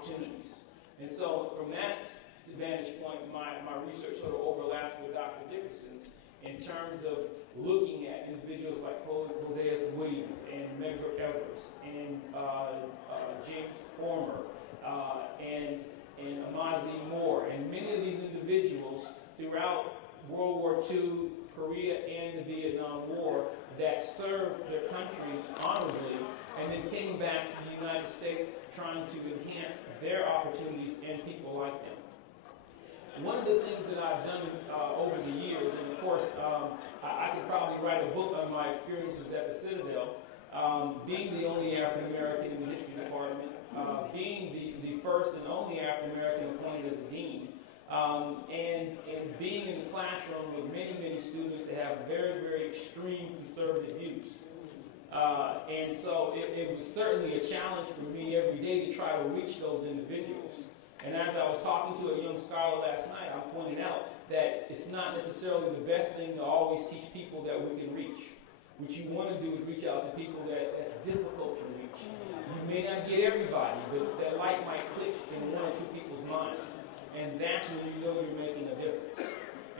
opportunities. And so from that vantage point, my research sort of overlaps with Dr. Dickerson's in terms of looking at individuals like Hosea Williams and Medgar Evers and James Former and Amazi Moore, and many of these individuals throughout World War II, Korea, and the Vietnam War that served their country honorably and then came back to the United States trying to enhance their opportunities and people like them. One of the things that I've done over the years, and of course I could probably write a book on my experiences at the Citadel, being the only African American in the history department, being the first and only African American appointed as a dean, and being in the classroom with many students that have very, very extreme conservative views. And so it was certainly a challenge for me every day to try to reach those individuals. And as I was talking to a young scholar last night, I pointed out that it's not necessarily the best thing to always teach people that we can reach. What you want to do is reach out to people that's difficult to reach. You may not get everybody, but that light might click in one or two people's minds. And that's when you know you're making a difference.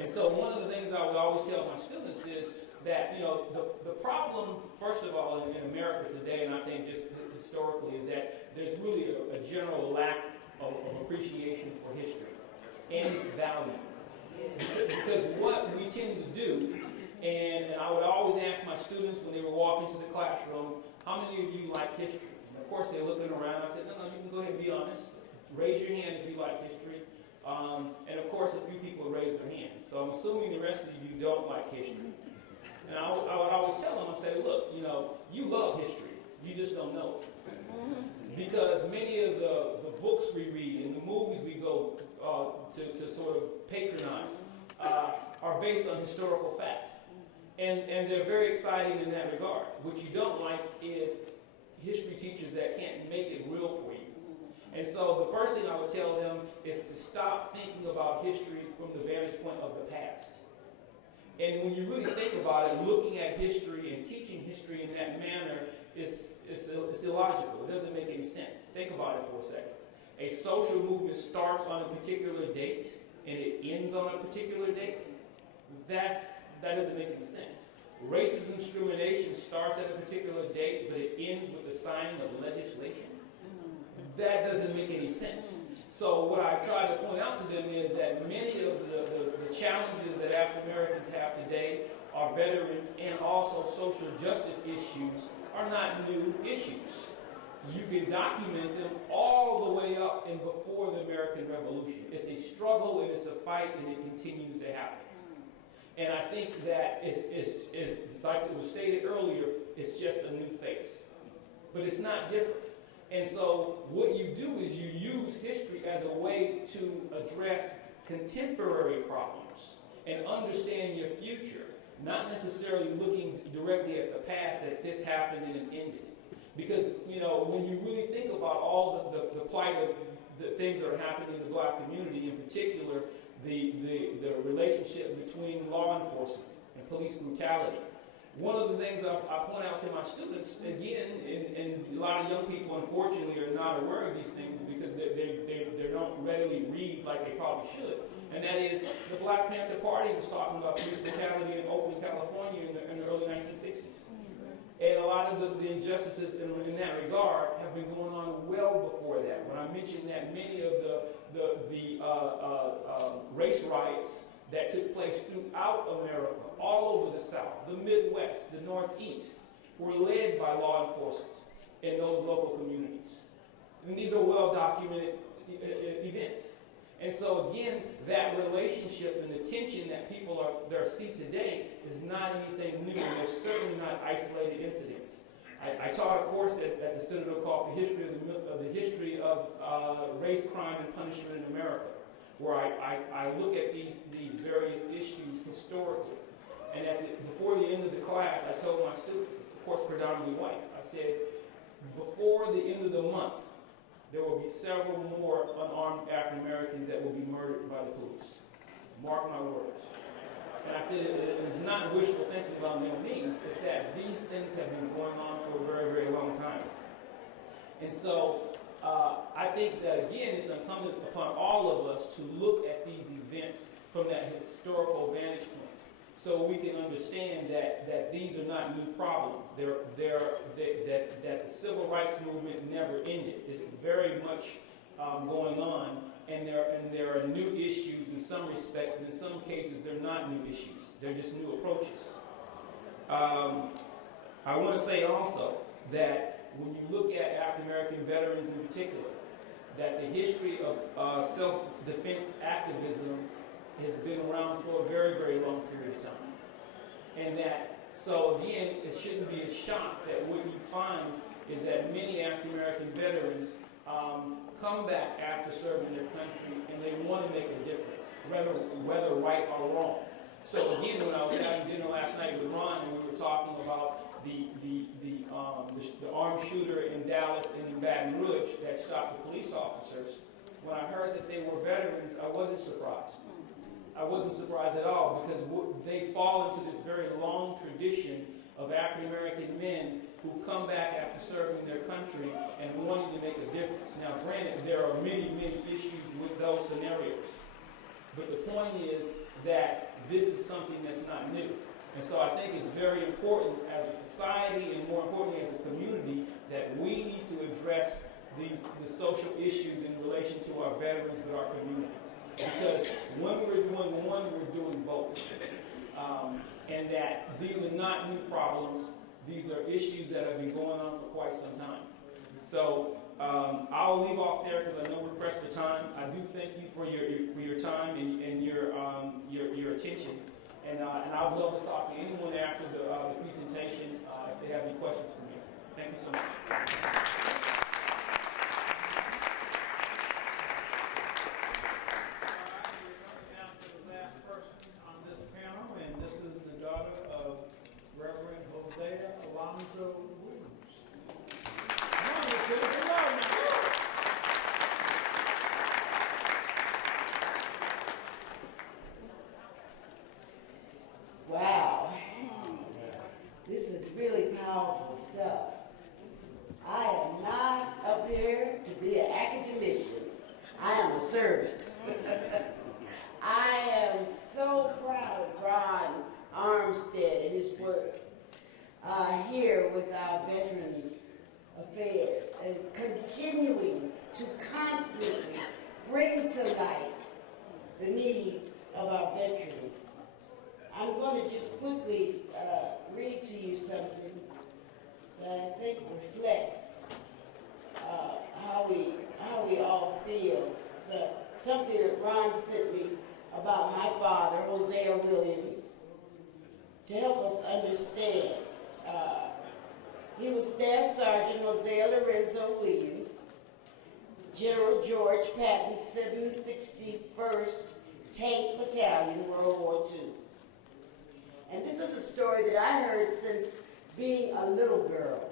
And so one of the things I would always tell my students is that, you know, the problem, first of all, in America today, and I think just historically, is that there's really a general lack of appreciation for history and its value. Because what we tend to do, and I would always ask my students when they were walking to the classroom, how many of you like history? And of course, they're looking around. I said, no, you can go ahead and be honest. Raise your hand if you like history. And of course, a few people raise their hands. So I'm assuming the rest of you don't like history. And I would always tell them, I say, look, you know, you love history. You just don't know it. Because many of the books we read and the movies we go to sort of patronize are based on historical fact. And they're very exciting in that regard. What you don't like is history teachers that can't make it real for you. And so the first thing I would tell them is to stop thinking about history from the vantage point of the past. And when you really think about it, looking at history and teaching history in that manner is illogical. It doesn't make any sense. Think about it for a second. A social movement starts on a particular date and it ends on a particular date. That doesn't make any sense. Racism discrimination starts at a particular date, but it ends with the signing of legislation. That doesn't make any sense. So what I try to point out to them is that many of the challenges that African Americans have today, our veterans, and also social justice issues are not new issues. You can document them all the way up and before the American Revolution. It's a struggle and it's a fight and it continues to happen. And I think that it's like it was stated earlier, it's just a new face. But it's not different. And so what you do is you use history as a way to address contemporary problems and understand your future, not necessarily looking directly at the past that this happened and it ended. Because, you know, when you really think about all the plight of the things that are happening in the black community, in particular, the relationship between law enforcement and police brutality. One of the things I point out to my students, again, and a lot of young people, unfortunately, are not aware of these things because they don't readily read like they probably should. And that is, the Black Panther Party was talking about police brutality in Oakland, California in the early 1960s. And a lot of the injustices in that regard have been going on well before that. When I mentioned that many of the race riots that took place throughout America, all over the South, the Midwest, the Northeast, were led by law enforcement in those local communities. And these are well-documented events. And so again, that relationship and the tension that people see today is not anything new. They're certainly not isolated incidents. I taught a course at the Citadel called The History of Race, Crime, and Punishment in America, where I look at these various issues historically. And before the end of the class, I told my students, of course predominantly white, I said, before the end of the month, there will be several more unarmed African Americans that will be murdered by the police. Mark my words. And I said, it's not wishful thinking by no means, it's that these things have been going on for a very, very long time. And so I think that, again, it's incumbent upon all of us to look at these events from that historical vantage point, so we can understand that these are not new problems. That the civil rights movement never ended. It's very much going on, and there are new issues in some respects, and in some cases they're not new issues. They're just new approaches. I want to say also that when you look at African American veterans in particular, that the history of self-defense activism has been around for a very, very long period of time. And that, so again, it shouldn't be a shock that what you find is that many African American veterans come back after serving their country and they want to make a difference, whether right or wrong. So again, when I was having dinner last night with Ron, and we were talking about the armed shooter in Dallas and in Baton Rouge that stopped the police officers, when I heard that they were veterans, I wasn't surprised. I wasn't surprised at all, because they fall into this very long tradition of African American men who come back after serving their country and wanting to make a difference. Now, granted, there are many, many issues with those scenarios, but the point is that this is something that's not new. And so I think it's very important as a society, and more importantly as a community, that we need to address the social issues in relation to our veterans with our community. Because when we're doing one, we're doing both. And that these are not new problems. These are issues that have been going on for quite some time. So I'll leave off there because I know we're pressed for time. I do thank you for your time and your attention. And I would love to talk to anyone after the presentation if they have any questions for me. Thank you so much. Wow, this is really powerful stuff. I am not up here to be an academician. I am a servant. I am so proud of Ron Armstead and his work here with our Veterans Affairs and continuing to constantly bring to light the needs of our veterans. I'm going to just quickly read to you something that I think reflects how we all feel. So something that Ron sent me about my father, Hosea Williams, to help us understand. He was Staff Sergeant Hosea Lorenzo Williams, General George Patton, 761st Tank Battalion, World War II. And this is a story that I heard since being a little girl.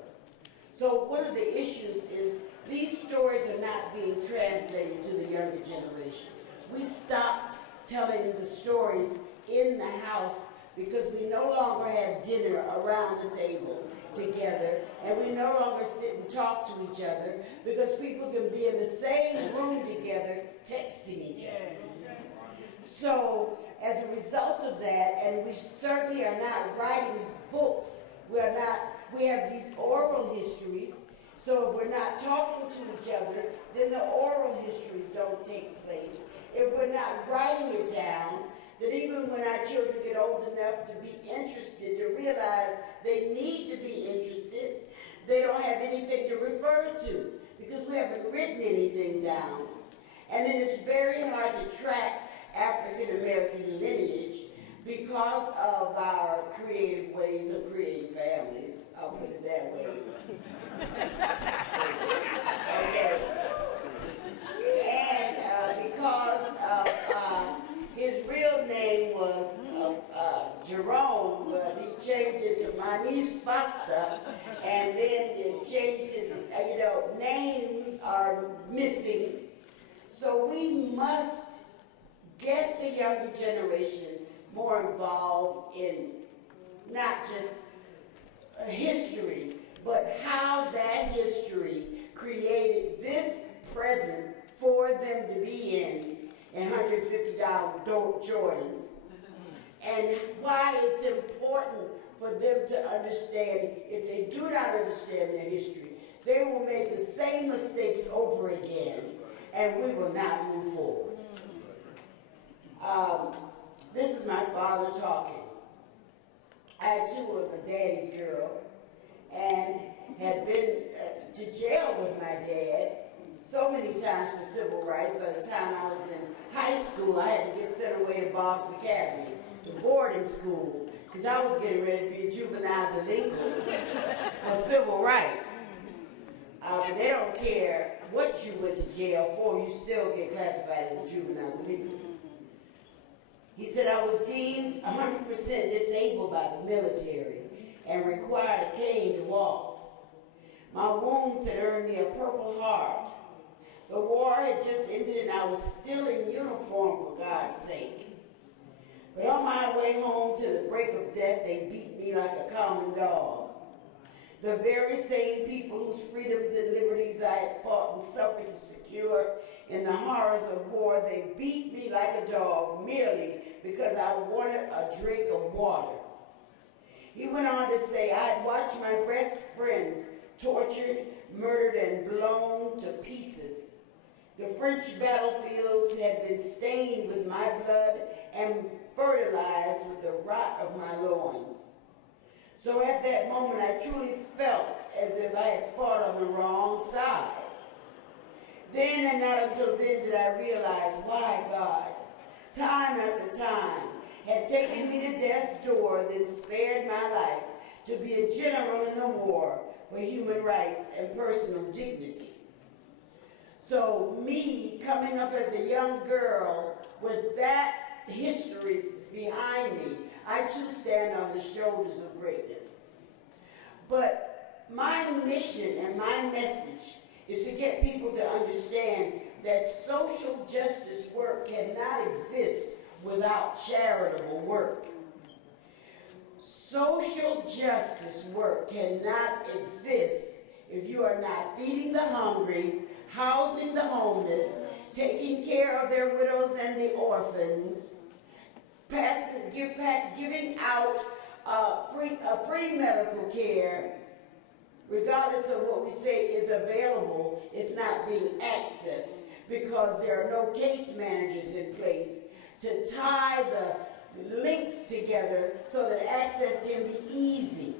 So one of the issues is these stories are not being translated to the younger generation. We stopped telling the stories in the house because we no longer have dinner around the table together, and we no longer sit and talk to each other because people can be in the same room together texting each other. So as a result of that, and we certainly are not writing books, we have these oral histories, so if we're not talking to each other, then the oral histories don't take place. If we're not writing it down, then even when our children get old enough to be interested, to realize they need to be interested, they don't have anything to refer to because we haven't written anything down. And then it's very hard to track African American lineage because of our creative ways of creating families. I'll put it that way. Okay. And because of his real name was Jerome, but he changed it to Manis Foster, and then it changed his, names are missing. So we must get the younger generation more involved in not just history, but how that history created this and $150 Jordans, and why it's important for them to understand. If they do not understand their history, they will make the same mistakes over again, and we will not move forward. This is my father talking. I too was a daddy's girl and had been to jail with my dad so many times for civil rights. By the time I was in high school, I had to get sent away to Boggs Academy, to boarding school, because I was getting ready to be a juvenile delinquent for civil rights. But they don't care what you went to jail for, you still get classified as a juvenile delinquent. He said I was deemed 100% disabled by the military and required a cane to walk. My wounds had earned me a Purple Heart. The war had just ended and I was still in uniform, for God's sake. But on my way home to the break of death, they beat me like a common dog. The very same people whose freedoms and liberties I had fought and suffered to secure in the horrors of war, they beat me like a dog merely because I wanted a drink of water. He went on to say, I had watched my best friends tortured, murdered, and blown to pieces. The French battlefields had been stained with my blood and fertilized with the rot of my loins. So at that moment, I truly felt as if I had fought on the wrong side. Then and not until then did I realize why God, time after time, had taken me to death's door, then spared my life to be a general in the war for human rights and personal dignity. So me coming up as a young girl with that history behind me, I too stand on the shoulders of greatness. But my mission and my message is to get people to understand that social justice work cannot exist without charitable work. Social justice work cannot exist if you are not feeding the hungry, housing the homeless, taking care of their widows and the orphans, giving out free medical care, regardless of what we say is available, it's not being accessed because there are no case managers in place to tie the links together so that access can be easy.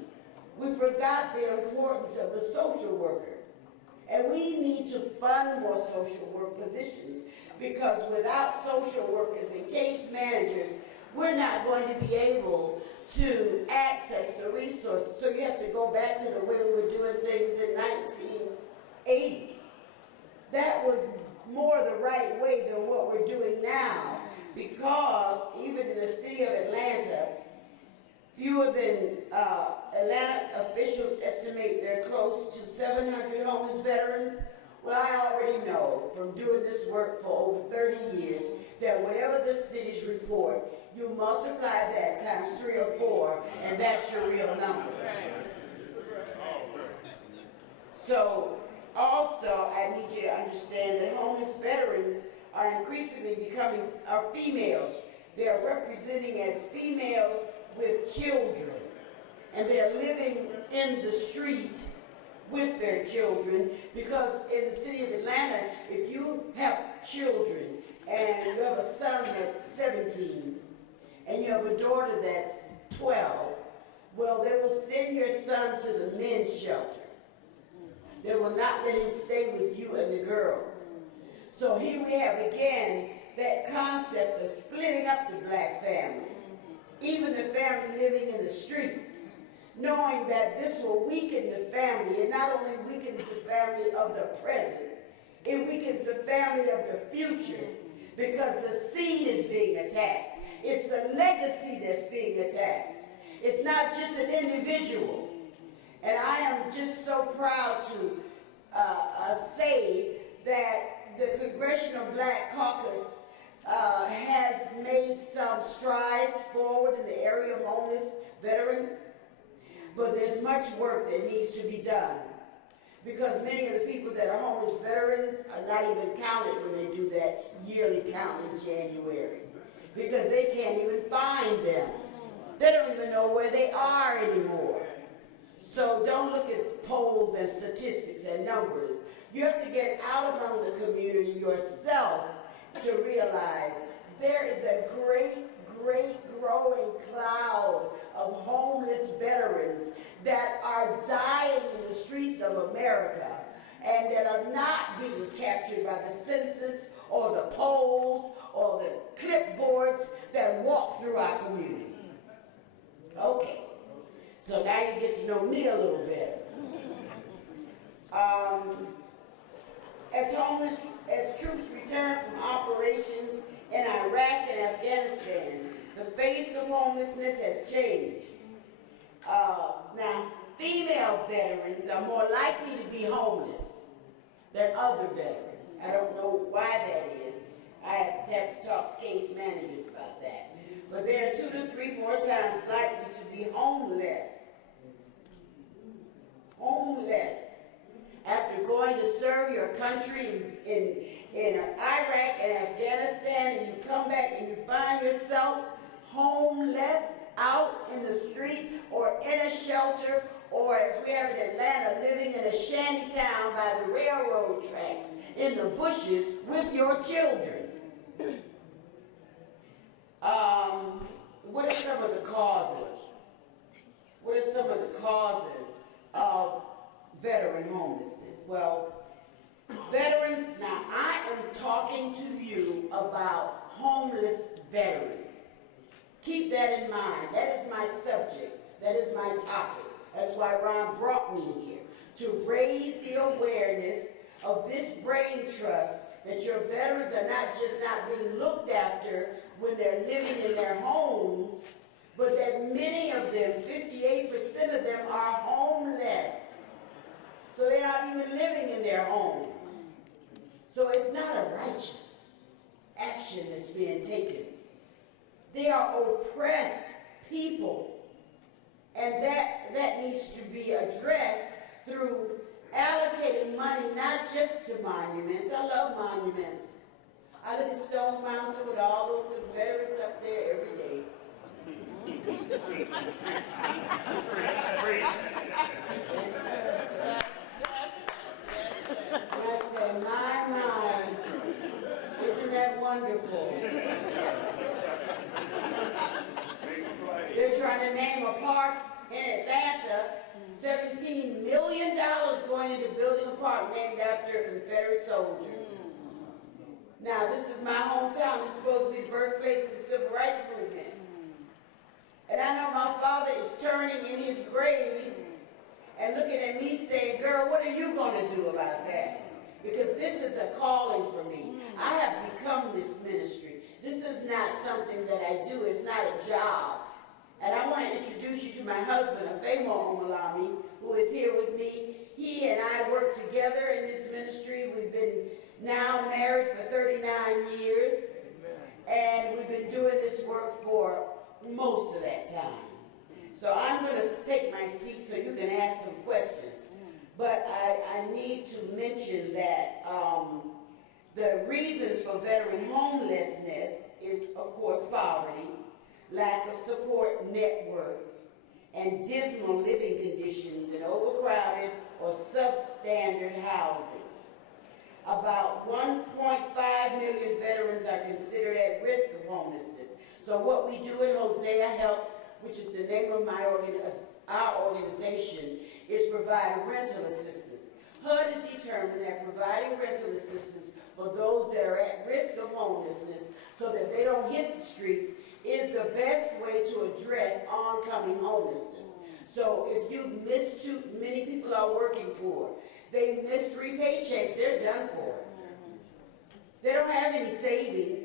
We forgot the importance of the social worker. And we need to fund more social work positions because without social workers and case managers, we're not going to be able to access the resources. So you have to go back to the way we were doing things in 1980. That was more the right way than what we're doing now, because even in the city of Atlanta, fewer than Atlanta officials estimate there are close to 700 homeless veterans. Well, I already know from doing this work for over 30 years that whatever the cities report, you multiply that times 3 or 4, and that's your real number. So, also, I need you to understand that homeless veterans are increasingly are females. They are representing as females with children, and they're living in the street with their children, because in the city of Atlanta, if you have children and you have a son that's 17 and you have a daughter that's 12, well, they will send your son to the men's shelter. They will not let him stay with you and the girls. So here we have again that concept of splitting up the black family, even the family living in the street, knowing that this will weaken the family. It not only weakens the family of the present, it weakens the family of the future, because the seed is being attacked. It's the legacy that's being attacked. It's not just an individual. And I am just so proud to say that the Congressional Black Caucus has made some strides forward in the area of homeless veterans, but there's much work that needs to be done. because many of the people that are homeless veterans are not even counted when they do that yearly count in January, because they can't even find them. They don't even know where they are anymore. So don't look at polls and statistics and numbers. You have to get out among the community yourself to realize there is a great growing cloud of homeless veterans that are dying in the streets of America and that are not being captured by the census or the polls or the clipboards that walk through our community. Okay, so now you get to know me a little better. As troops return from operations in Iraq and Afghanistan, the face of homelessness has changed. Now, female veterans are more likely to be homeless than other veterans. I don't know why that is. I have to talk to case managers about that. But they're 2 to 3 more times likely to be homeless. Homeless. After going to serve your country in Iraq and Afghanistan, and you come back and you find yourself homeless out in the street or in a shelter, or as we have in Atlanta, living in a shanty town by the railroad tracks in the bushes with your children. What are some of the causes? What are some of the causes of veteran homelessness? Well, veterans, now I am talking to you about homeless veterans. Keep that in mind. That is my subject. That is my topic. That's why Ron brought me here, to raise the awareness of this brain trust that your veterans are not just not being looked after when they're living in their homes, but that many of them, 58% of them, are homeless. So they're not even living in their home. So it's not a righteous action that's being taken. They are oppressed people. And that needs to be addressed through allocating money not just to monuments. I love monuments. I look at Stone Mountain with all those veterans up there every day. And I say, my, isn't that wonderful? They're trying to name a park in Atlanta, $17 million going into building a park named after a Confederate soldier. Now, this is my hometown. This is supposed to be the birthplace of the Civil Rights Movement. And I know my father is turning in his grave and looking at me saying, girl, what are you going to do about that? Because this is a calling for me. I have become this ministry. This is not something that I do. It's not a job. And I want to introduce you to my husband, Afemo Omalami, who is here with me. He and I work together in this ministry. We've been now married for 39 years. And we've been doing this work for most of that time. So I'm going to take my seat so you can ask some questions. But I need to mention that the reasons for veteran homelessness is, of course, poverty, lack of support networks, and dismal living conditions in overcrowded or substandard housing. About 1.5 million veterans are considered at risk of homelessness. So what we do at Hosea Helps, which is the name of our organization, is provide rental assistance. HUD is determined that providing rental assistance for those that are at risk of homelessness so that they don't hit the streets is the best way to address oncoming homelessness. So if you miss many people are working poor. They miss 3 paychecks, they're done for. They don't have any savings.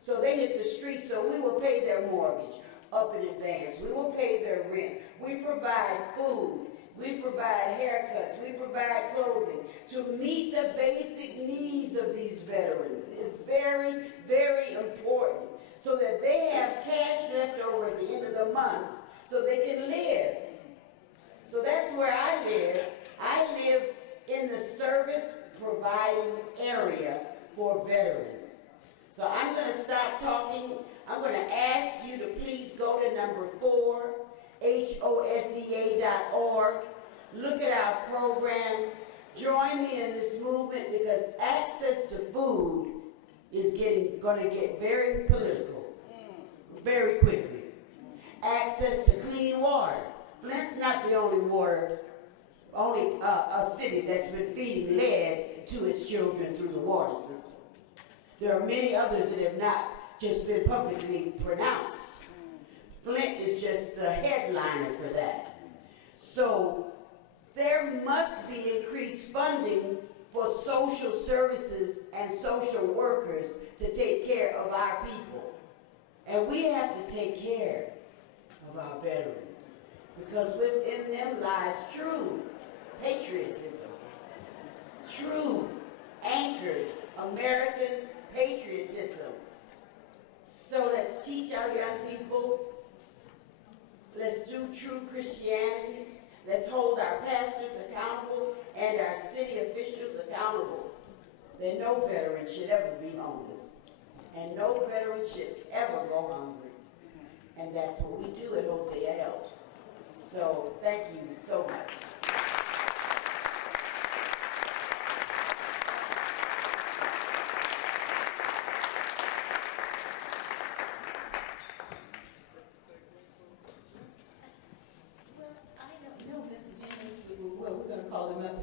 So they hit the streets, so we will pay their mortgage up in advance. We will pay their rent. We provide food. We provide haircuts. We provide clothing to meet the basic needs of these veterans. It's very, very important so that they have cash left over at the end of the month so they can live. So that's where I live. I live in the service providing area for veterans. So I'm going to stop talking. I'm going to ask you to please go to number 4, HOSEA.org. Look at our programs. Join me in this movement because access to food is going to get very political very quickly. Access to clean water. Flint's not the only a city that's been feeding lead to its children through the water system. There are many others that have not just been publicly pronounced. Flint is just the headliner for that. So there must be increased funding for social services and social workers to take care of our people. And we have to take care of our veterans because within them lies true patriotism, true anchored American patriotism. So let's teach our young people. Let's do true Christianity. Let's hold our pastors accountable and our city officials accountable. That no veteran should ever be homeless. And no veteran should ever go hungry. And that's what we do at Hosea Helps. So thank you so much.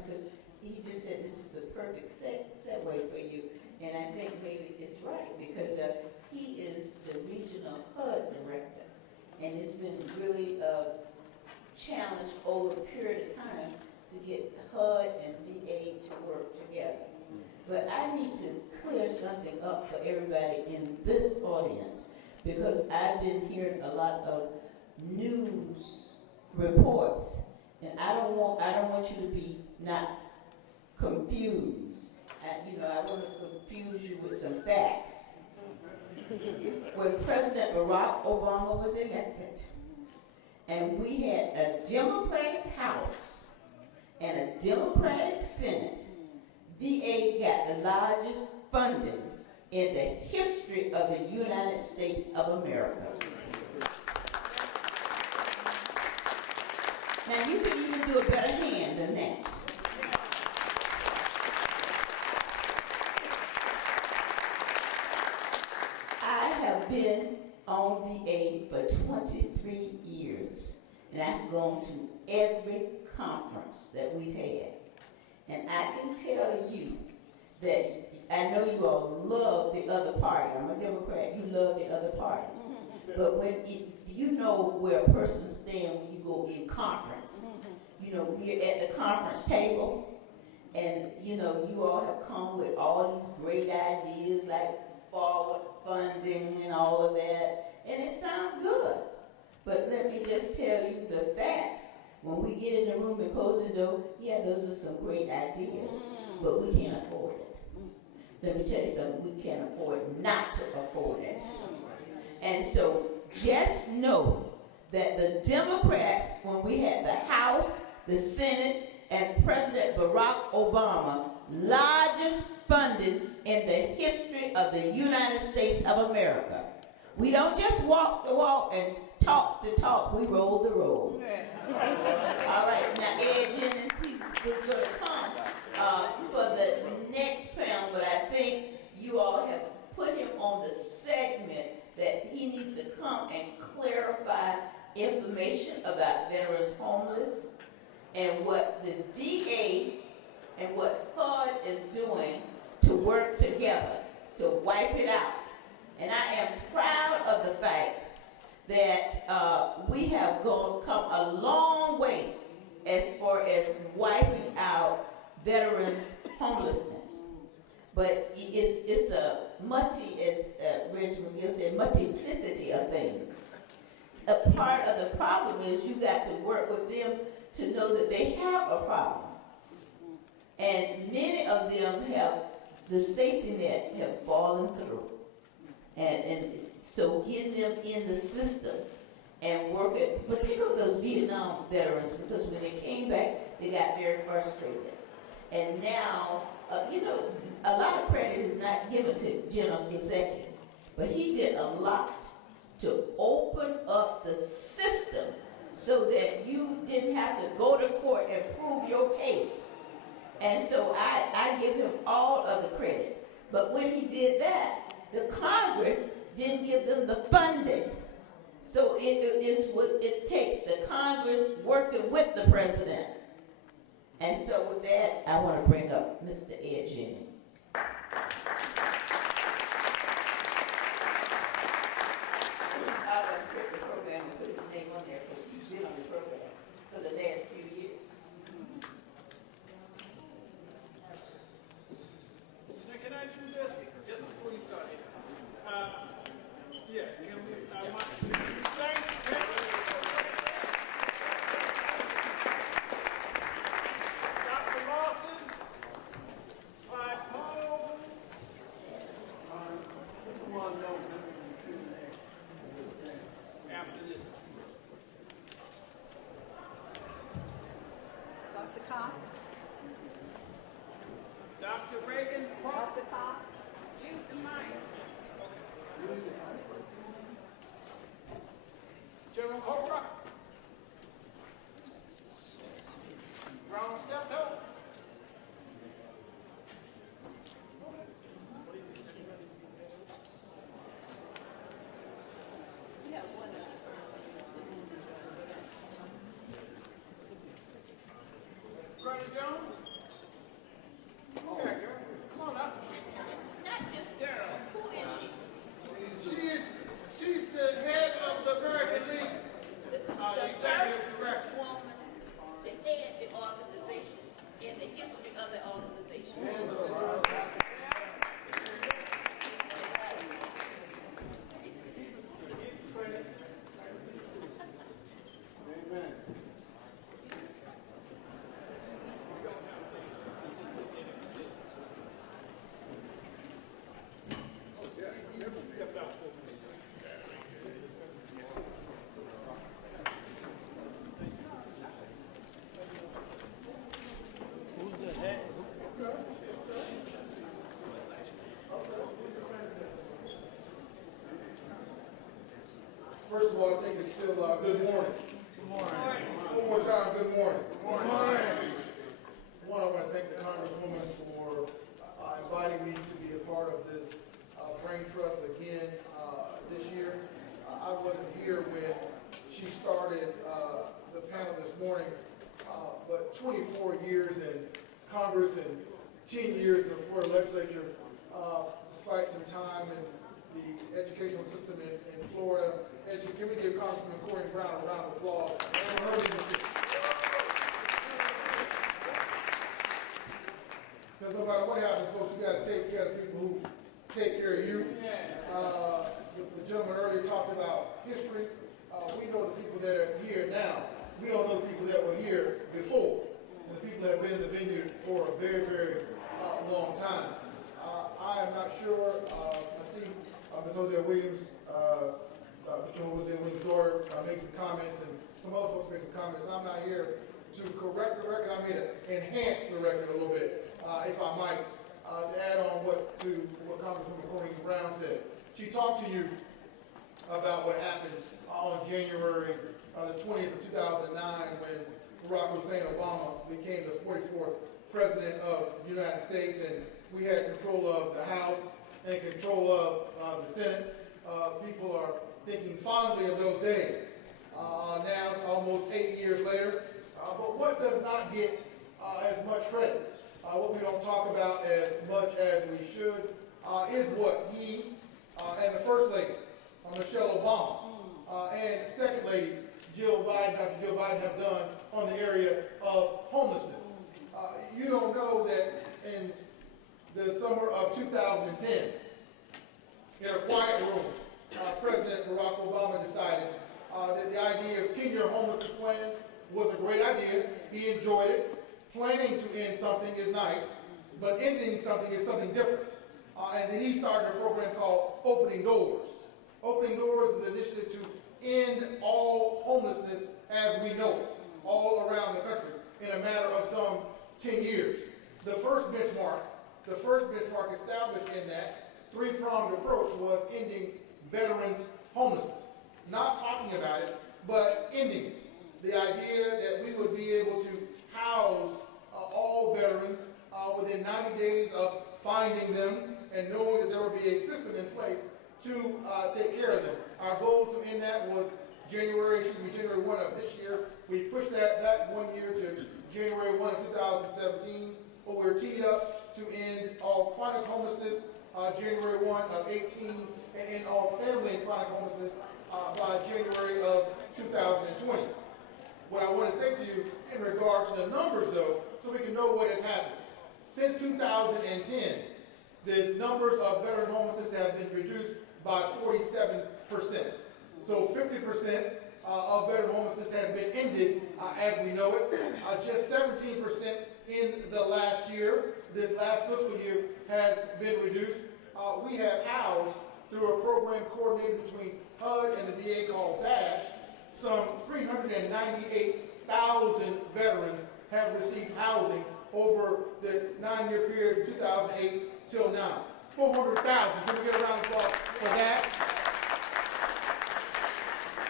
Because he just said this is a perfect segue for you, and I think maybe it's right because he is the regional HUD director, and it's been really a challenge over a period of time to get HUD and VA to work together. But I need to clear something up for everybody in this audience because I've been hearing a lot of news reports. And I don't want you to be not confused. I want to confuse you with some facts. When President Barack Obama was elected, and we had a Democratic House and a Democratic Senate, VA got the largest funding in the history of the United States of America. Now, you can even do a better hand than that. I have been on VA for 23 years, and I've gone to every conference that we've had. And I can tell you that I know you all love the other party. I'm a Democrat. You love the other party. But when you know where a person stands when you go in conference. We're at the conference table, and you all have come with all these great ideas like forward funding and all of that, and it sounds good. But let me just tell you the facts. When we get in the room and close the door, yeah, those are some great ideas, but we can't afford it. Let me tell you something, we can't afford not to afford it. And so just know that the Democrats, when we had the House, the Senate, and President Barack Obama, largest funding in the history of the United States of America. We don't just walk the walk and talk the talk, we roll the roll. All right, now Ed Jennings, he's going to come for the next panel, but I think you all have put him on the segment that he needs to come and clarify information about veterans homeless and what the DA and what HUD is doing to work together to wipe it out. And I am proud of the fact that we have come a long way as far as wiping out veterans homelessness. But it's a Reg McGill said, multiplicity of things. A part of the problem is you got to work with them to know that they have a problem. And many of them have the safety net have fallen through. And so getting them in the system and working, particularly those Vietnam veterans, because when they came back, they got very frustrated. And now, a lot of credit is not given to General Saseki, but he did a lot to open up the system so that you didn't have to go to court and prove your case. And so I give him all of the credit. But when he did that, the Congress didn't give them the funding. So it is what it takes, the Congress working with the president. And so with that, I want to bring up Mr. Ed Jennings. For the last few years. Now, can I do this just before you start? Yeah, can we? Thank you. Dr. Lawson, Clyde Paul. After this. Dr. Cox? Dr. Reagan Crump. Dr. Cox? Use the mic. General Cobra. Brown Steptoe. We have one. Colonel Jones. Yeah, girl. Come on up. Not just girl, who is she? She's the head of the American Legion. The Executive first Director. woman to head the organization in the history of the organization. Amen. First of all, I think it's still good morning. Good morning. One more time, good morning. Good morning. One, I want to thank the Congresswoman for inviting me to be a part of this Brain Trust again this year. I wasn't here when she started the panel this morning, but 24 years in Congress and 10 years before the legislature, despite some time in the educational system in Florida. Can we give Congressman Corrine Brown a round of applause? Because no matter what happens, folks, you got to take care of people who take care of you. The gentleman earlier talked about history. We know the people that are here now. We don't know the people that were here before. And the people that have been in the vineyard for a very, very long time. I am not sure. I see Ms. Hosea Williams, Mr. Hosea Williams' daughter, made some comments, and some other folks made some comments. And I'm not here to correct the record. I'm here to enhance the record a little bit, if I might, to add on what Congresswoman Corrine Brown said. She talked to you about what happened on January the 20th of 2009 when Barack Hussein Obama became the 44th president of the United States, and we had control of the House and control of the Senate. People are thinking fondly of those days. Now it's almost 8 years later. But what does not get as much credit, what we don't talk about as much as we should, is what he and the First Lady, Michelle Obama, and the Second Lady, Dr. Jill Biden, have done on the area of homelessness. You don't know that in the summer of 2010, in a quiet room, President Barack Obama decided that the idea of 10-year homelessness plans was a great idea. He enjoyed it. Planning to end something is nice, but ending something is something different. And then he started a program called Opening Doors. Opening Doors is an initiative to end all homelessness as we know it, all around the country, in a matter of some 10 years. The first benchmark established in that three-pronged approach was ending veterans' homelessness. Not talking about it, but ending it. The idea that we would be able to house all veterans within 90 days of finding them and knowing that there would be a system in place to take care of them. Our goal to end that was January 1 of this year. We pushed that back 1 year to January 1 of 2017, but we're teed up to end all chronic homelessness January 1 of 18 and end all family and chronic homelessness by January of 2020. What I want to say to you in regard to the numbers, though, so we can know what has happened. Since 2010, the numbers of veteran homelessness have been reduced by 47%. So 50% of veteran homelessness has been ended as we know it. Just 17% in the last year, this last fiscal year, has been reduced. We have housed, through a program coordinated between HUD and the VA called VASH, some 398,000 veterans have received housing over the 9-year period, 2008 till now. 400,000. Can we get a round of applause for that?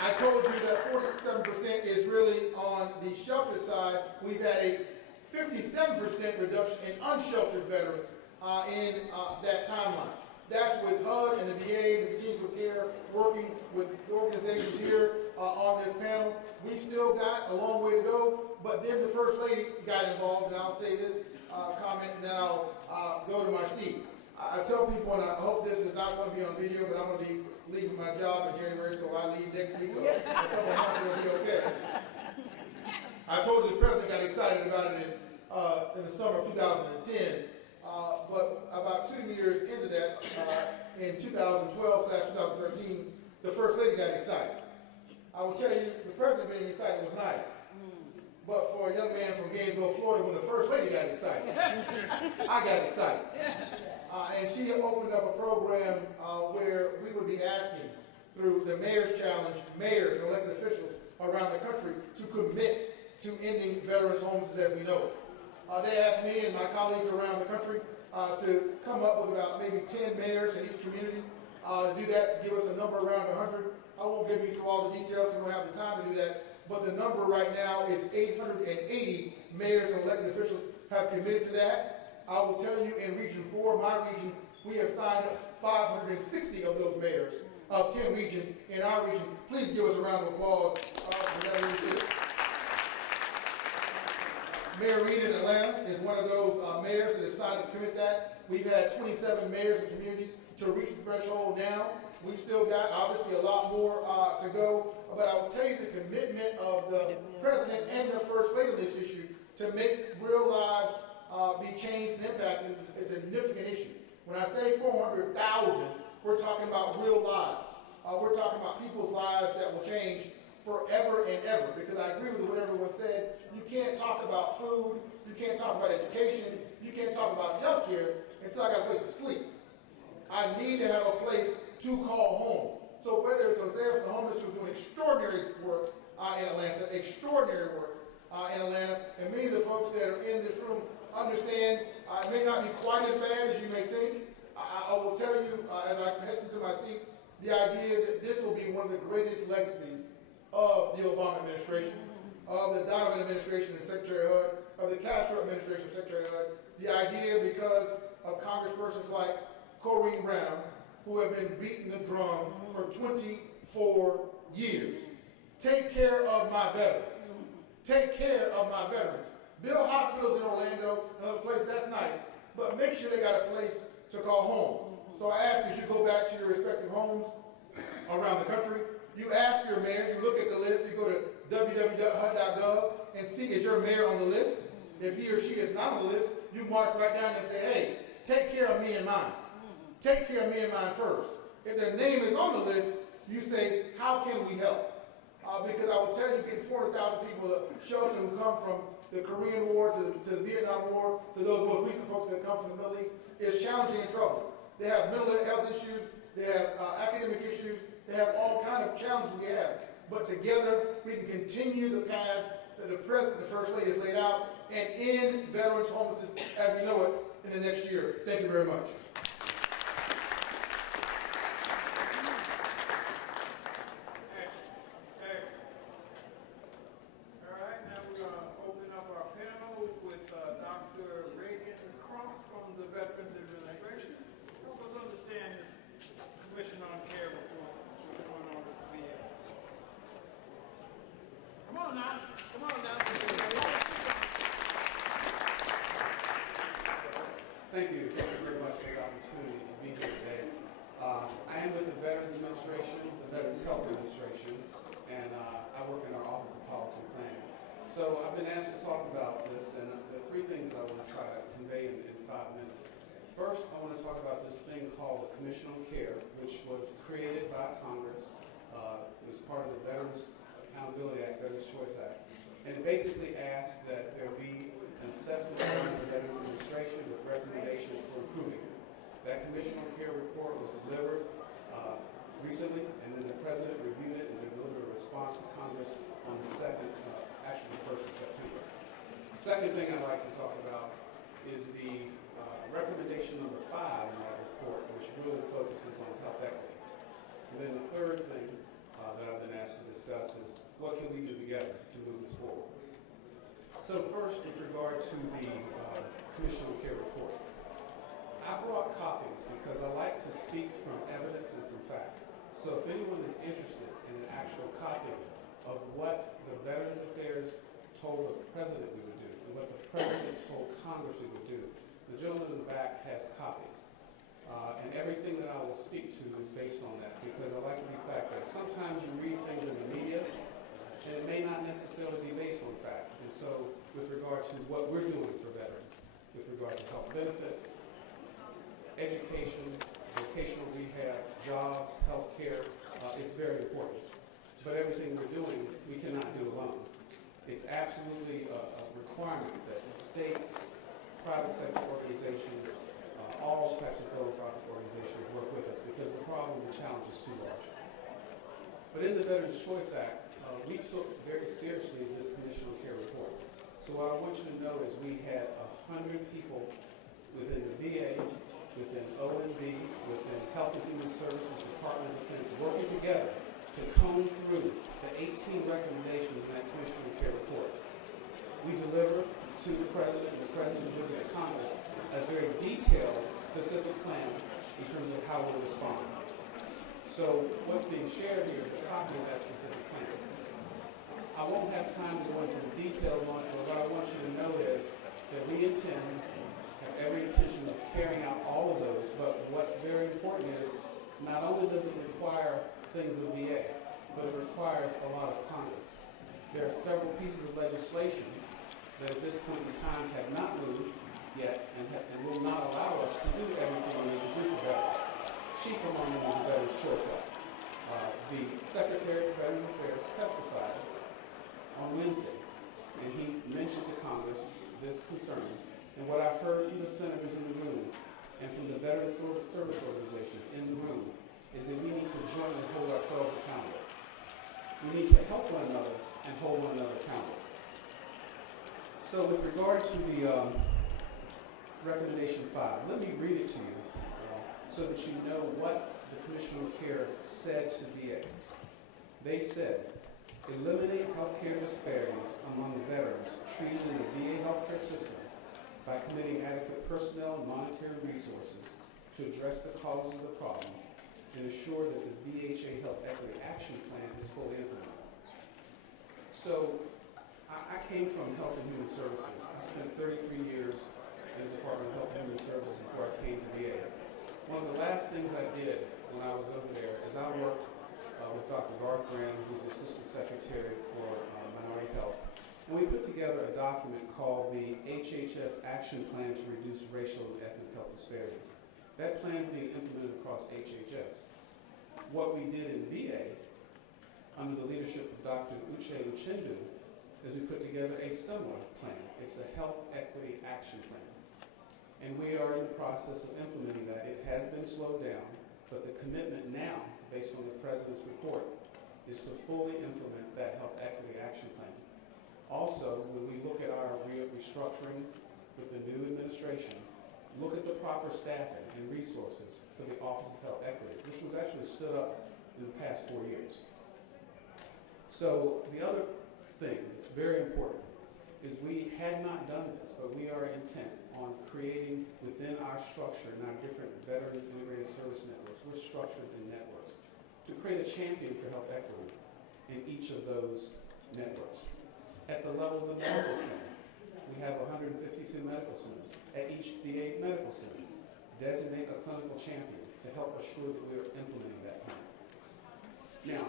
I told you that 47% is really on the sheltered side. We've had a 57% reduction in unsheltered veterans in that timeline. That's with HUD and the VA, the Continuum of Care, working with the organizations here on this panel. We've still got a long way to go, but then the First Lady got involved, and I'll say this comment, and then I'll go to my seat. I tell people, and I hope this is not going to be on video, but I'm going to be leaving my job in January, so I leave next week. A couple of months will be okay. I told you the president got excited about it in the summer of 2010. But about 2 years into that, in 2012/2013, the First Lady got excited. I will tell you, the president being excited was nice. But for a young man from Gainesville, Florida, when the First Lady got excited, I got excited. And she opened up a program where we would be asking, through the Mayor's Challenge, mayors and elected officials around the country to commit to ending veterans' homelessness as we know it. They asked me and my colleagues around the country to come up with about maybe 10 mayors in each community, to do that, to give us a number around 100. I won't give you through all the details, we don't have the time to do that, but the number right now is 880 mayors and elected officials have committed to that. I will tell you, in Region 4, my region, we have signed up 560 of those mayors of 10 regions in our region. Please give us a round of applause for that leadership. Mayor Reed in Atlanta is one of those mayors that have signed up to commit that. We've had 27 mayors and communities to reach the threshold now. We've still got, obviously, a lot more to go. But I will tell you the commitment of the President and the First Lady on this issue to make real lives be changed and impacted is a significant issue. When I say 400,000, we're talking about real lives. We're talking about people's lives that will change forever and ever, because I agree with what everyone said. You can't talk about food, you can't talk about education, you can't talk about health care until I got a place to sleep. I need to have a place to call home. So whether it's there for the homeless who are doing extraordinary work in Atlanta, and many of the folks that are in this room understand it may not be quite as bad as you may think. I will tell you, as I head into my seat, the idea that this will be one of the greatest legacies of the Obama administration, of the Donovan administration and Secretary HUD, of the Castro administration and Secretary HUD. The idea, because of congresspersons like Corrine Brown, who have been beating the drum for 24 years. Take care of my veterans. Take care of my veterans. Build hospitals in Orlando and other places, that's nice, but make sure they got a place to call home. So I ask as you go back to your respective homes around the country, you ask your mayor, you look at the list, you go to www.hud.gov and see is your mayor on the list. If he or she is not on the list, you mark right down and say, hey, take care of me and mine. Take care of me and mine first. If their name is on the list, you say, how can we help? Because I will tell you, getting 400,000 people to shelter who come from the Korean War to the Vietnam War to those most recent folks that come from the Middle East is challenging and trouble. They have mental health issues, they have academic issues, They have all kind of challenges we have. But together, we can continue the path that the President, the First Lady has laid out and end veterans homelessness as we know it in the next year. Thank you very much. All right, now we're going to open up our panel with Dr. Rangel from the Veterans Administration. Help us understand this Commission on Care report going on with the VA. Come on now. Come on now. Thank you. Thank you very much for the opportunity to be here today. I am with the Veterans Administration, the Veterans Health Administration, and I work in our Office of Policy and Planning. So I've been asked to talk about this, and there are three things that I want to try to convey in 5 minutes. First, I want to talk about this thing called the Commission on Care, which was created by Congress. It was part of the Veterans Accountability Act, Veterans Choice Act, and it basically asked that there be an assessment by the Veterans Administration with recommendations for improving it. That Commission on Care report was delivered recently, and then the President reviewed it and then delivered a response to Congress on the 1st of September. The second thing I'd like to talk about is the recommendation number 5 in that report, which really focuses on health equity. And then the third thing that I've been asked to discuss is what can we do together to move this forward. So first, with regard to the Commission on Care report, I brought copies because I like to speak from evidence and from fact. So if anyone is interested in an actual copy of what the Veterans Affairs told the President we would do and what the President told Congress we would do, the gentleman in the back has copies. And everything that I will speak to is based on that because I like to be fact-based. Sometimes you read things in the media and it may not necessarily be based on fact. And so with regard to what we're doing for veterans, with regard to health benefits, education, vocational rehab, jobs, health care, it's very important. But everything we're doing, we cannot do alone. It's absolutely a requirement that states, private sector organizations, all types of philanthropic organizations work with us because the problem, the challenge is too large. But in the Veterans Choice Act, we took very seriously this Commission on Care report. So what I want you to know is we had 100 people within the VA, within OMB, within Health and Human Services, Department of Defense, working together to comb through the 18 recommendations in that Commission on Care report. We delivered to the President, and the President delivered to Congress a very detailed, specific plan in terms of how we'll respond. So what's being shared here is a copy of that specific plan. I won't have time to go into the details on it, but what I want you to know is that we have every intention of carrying out all of those, but what's very important is not only does it require things of VA, but it requires a lot of Congress. There are several pieces of legislation that at this point in time have not moved yet and will not allow us to do everything we need to do for veterans. Chief among them is the Veterans Choice Act. The Secretary for Veterans Affairs testified on Wednesday, and he mentioned to Congress this concern. And what I heard from the senators in the room and from the Veterans Service organizations in the room is that we need to jointly hold ourselves accountable. We need to help one another and hold one another accountable. So with regard to the recommendation 5, let me read it to you so that you know what the Commission on Care said to VA. They said, eliminate healthcare disparities among veterans treated in the VA healthcare system by committing adequate personnel and monetary resources to address the causes of the problem and assure that the VHA Health Equity Action Plan is fully implemented. So I came from Health and Human Services. I spent 33 years in the Department of Health and Human Services before I came to VA. One of the last things I did when I was over there is I worked with Dr. Garth Graham, who's Assistant Secretary for Minority Health, and we put together a document called the HHS Action Plan to Reduce Racial and Ethnic Health Disparities. That plan is being implemented across HHS. What we did in VA, under the leadership of Dr. Uche Uchendu, is we put together a similar plan. It's a Health Equity Action Plan. And we are in the process of implementing that. It has been slowed down, But the commitment now, based on the President's report, is to fully implement that Health Equity Action Plan. Also, when we look at our restructuring with the new administration, look at the proper staffing and resources for the Office of Health Equity, which was actually stood up in the past 4 years. So the other thing that's very important is we had not done this, but we are intent on creating within our structure and our different Veterans Integrated Service Networks, we're structured in networks, to create a champion for health equity in each of those networks. At the level of the medical center, we have 152 medical centers. At each VA medical center, designate a clinical champion to help assure that we are implementing that plan. Now,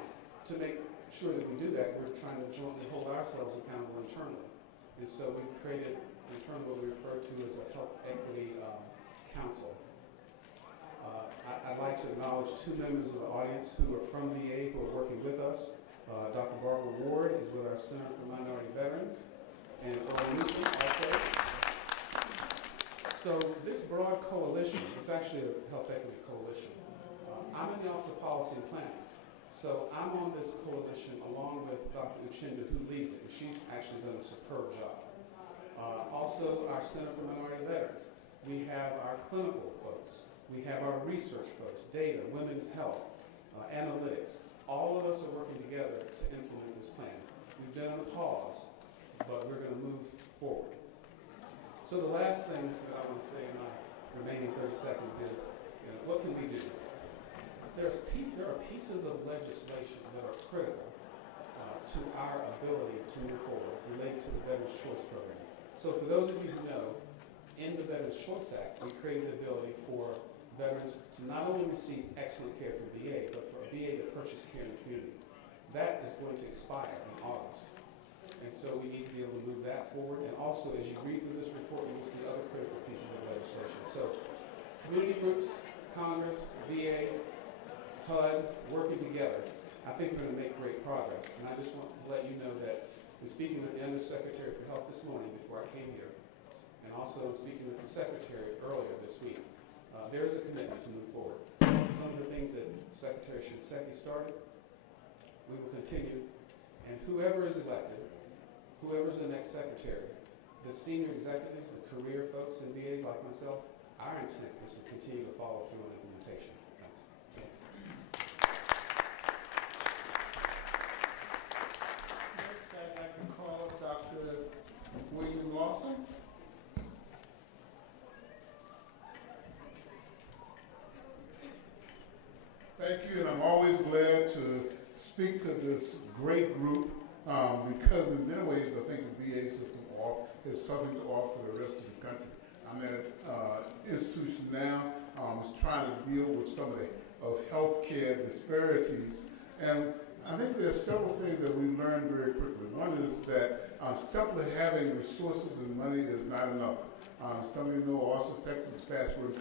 to make sure that we do that, we're trying to jointly hold ourselves accountable internally. And so we've created internally what we refer to as a Health Equity Council. I'd like to acknowledge 2 members of the audience who are from VA who are working with us. Dr. Barbara Ward is with our Center for Minority Veterans, and Earl Newsom also. So this broad coalition, it's actually a Health Equity Coalition. I'm in the Office of Policy and Planning. So I'm on this coalition along with Dr. Uchendu, who leads it, and she's actually done a superb job. Also, our Center for Minority Veterans. We have our clinical folks. We have our research folks, data, women's health, analytics. All of us are working together to implement this plan. We've been on a pause, but we're going to move forward. So the last thing that I want to say in my remaining 30 seconds is, what can we do? There are pieces of legislation that are critical to our ability to move forward related to the Veterans Choice Program. So for those of you who know, in the Veterans Choice Act, we created the ability for veterans to not only receive excellent care from VA, but for VA to purchase care in the community. That is going to expire in August. And so we need to be able to move that forward. And also, as you read through this report, you will see other critical pieces of legislation. So community groups, Congress, VA, HUD, working together, I think we're going to make great progress. And I just want to let you know that in speaking with the Undersecretary for Health this morning before I came here, and also in speaking with the Secretary earlier this week, there is a commitment to move forward. Some of the things that Secretary Shinseki started, we will continue. And whoever is elected, whoever's the next secretary, the senior executives, the career folks in VA like myself, our intent is to continue to follow through on implementation. Thanks. Next, I'd like to call Dr. William Lawson. Thank you, and I'm always glad to speak to this great group because in many ways I think the VA system has something to offer the rest of the country. I'm at an institution now is trying to deal with some of healthcare disparities, and I think there's several things that we learned very quickly. One is that simply having resources and money is not enough. Some of you know Austin, Texas, fast-growing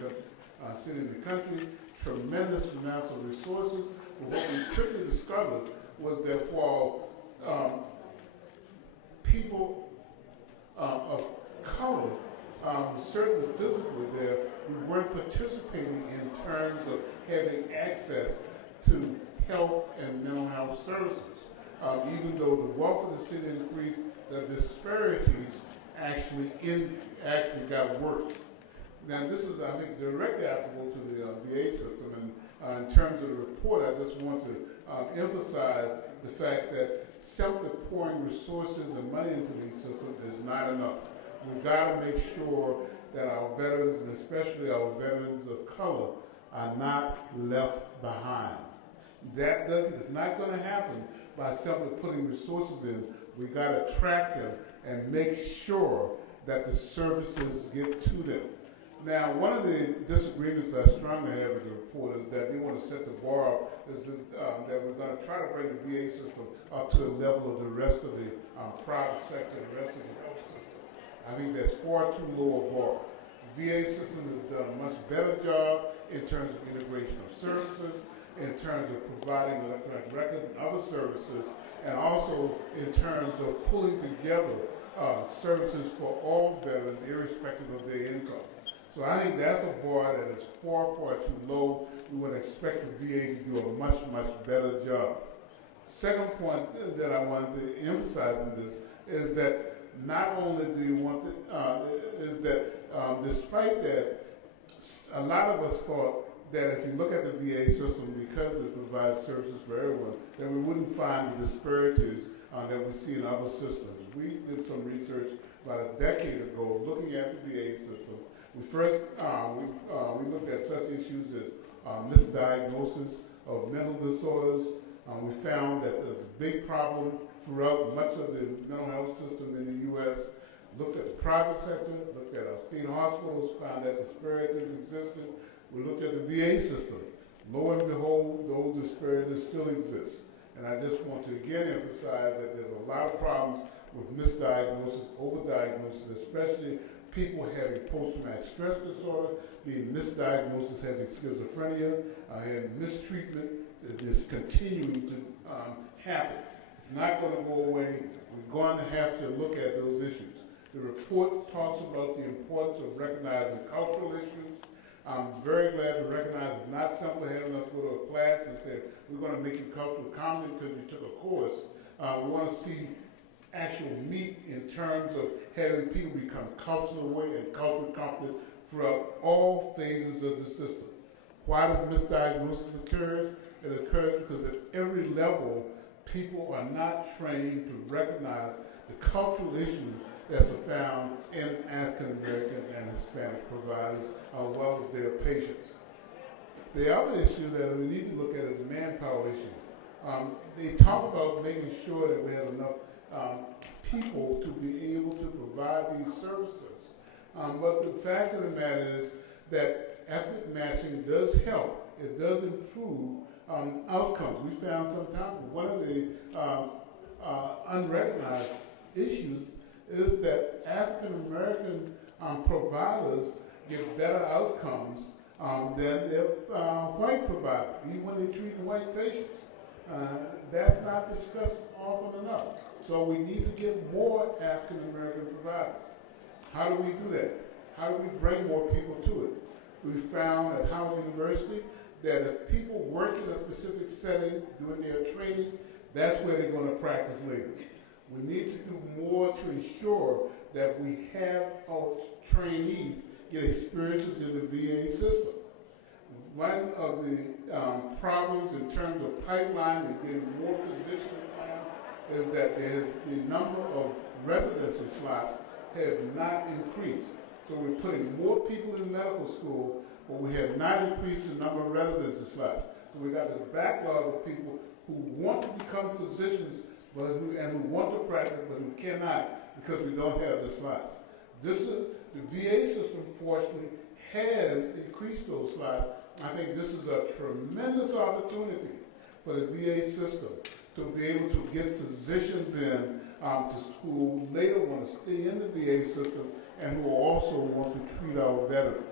city in the country, tremendous amounts of resources. But what we quickly discovered was that while people of color, certainly physically there, we weren't participating in terms of having access to health and mental health services. Even though the wealth of the city increased, the disparities actually got worse. Now, this is, I think, directly applicable to the VA system, and in terms of the report, I just want to emphasize the fact that simply pouring resources and money into these systems is not enough. We've got to make sure that our veterans, and especially our veterans of color, are not left behind. That is not going to happen by simply putting resources in. We've got to track them and make sure that the services get to them. Now, one of the disagreements I strongly have with the report is that they want to set the bar up, that we're going to try to bring the VA system up to the level of the rest of the private sector, the rest of the health system. I think that's far too low a bar. The VA system has done a much better job in terms of integration of services, in terms of providing electronic records and other services, and also in terms of pulling together services for all veterans, irrespective of their income. So I think that's a bar that is far, far too low. We would expect the VA to do a much, much better job. Second point that I wanted to emphasize in this is that not only do you want to, is that despite that, a lot of us thought that if you look at the VA system, because it provides services for everyone, that we wouldn't find the disparities that we see in other systems. We did some research about a decade ago looking at the VA system. We first we looked at such issues as misdiagnosis of mental disorders. We found that there's a big problem throughout much of the mental health system in the U.S. Looked at the private sector, looked at our state hospitals, found that disparities existed. We looked at the VA system. Lo and behold, those disparities still exist. And I just want to again emphasize that there's a lot of problems with misdiagnosis, overdiagnosis, especially people having post-traumatic stress disorder, being misdiagnosed as having schizophrenia, and mistreatment is continuing to happen. It's not going to go away. We're going to have to look at those issues. The report talks about the importance of recognizing cultural issues. I'm very glad to recognize it's not simply having us go to a class and say, we're going to make you culturally competent because you took a course. We want to see actual meat in terms of having people become culturally aware and culturally competent throughout all phases of the system. Why does misdiagnosis occur? It occurs because at every level, people are not trained to recognize the cultural issues that are found in African American and Hispanic providers, as well as their patients. The other issue that we need to look at is the manpower issue. They talk about making sure that we have enough people to be able to provide these services. But the fact of the matter is that ethnic matching does help. It does improve outcomes. We found sometimes one of the unrecognized issues is that African American providers get better outcomes than their white providers, even when they're treating white patients. That's not discussed often enough. So we need to get more African American providers. How do we do that? How do we bring more people to it? We found at Howard University that if people work in a specific setting doing their training, that's where they're going to practice later. We need to do more to ensure that we have our trainees get experiences in the VA system. One of the problems in terms of pipeline and getting more physicians now is that the number of residency slots have not increased. So we're putting more people in medical school, but we have not increased the number of residency slots. So we got this backlog of people who want to become physicians and who want to practice, but who cannot because we don't have the slots. The VA system, fortunately, has increased those slots. I think this is a tremendous opportunity for the VA system to be able to get physicians in who later want to stay in the VA system and who also want to treat our veterans.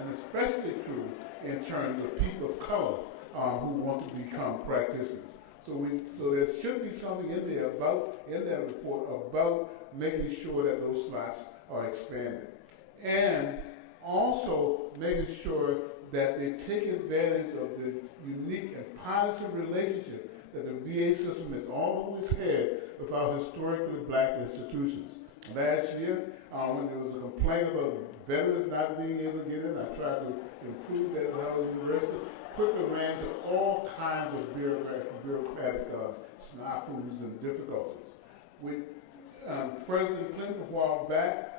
And especially true in terms of people of color who want to become practitioners. So there should be something in there in that report about making sure that those slots are expanded. And also making sure that they take advantage of the unique and positive relationship that the VA system has always had with our historically black institutions. Last year, when there was a complaint about veterans not being able to get in, I tried to improve that at Howard University. Quickly ran to all kinds of bureaucratic snafus and difficulties. President Clinton, a while back,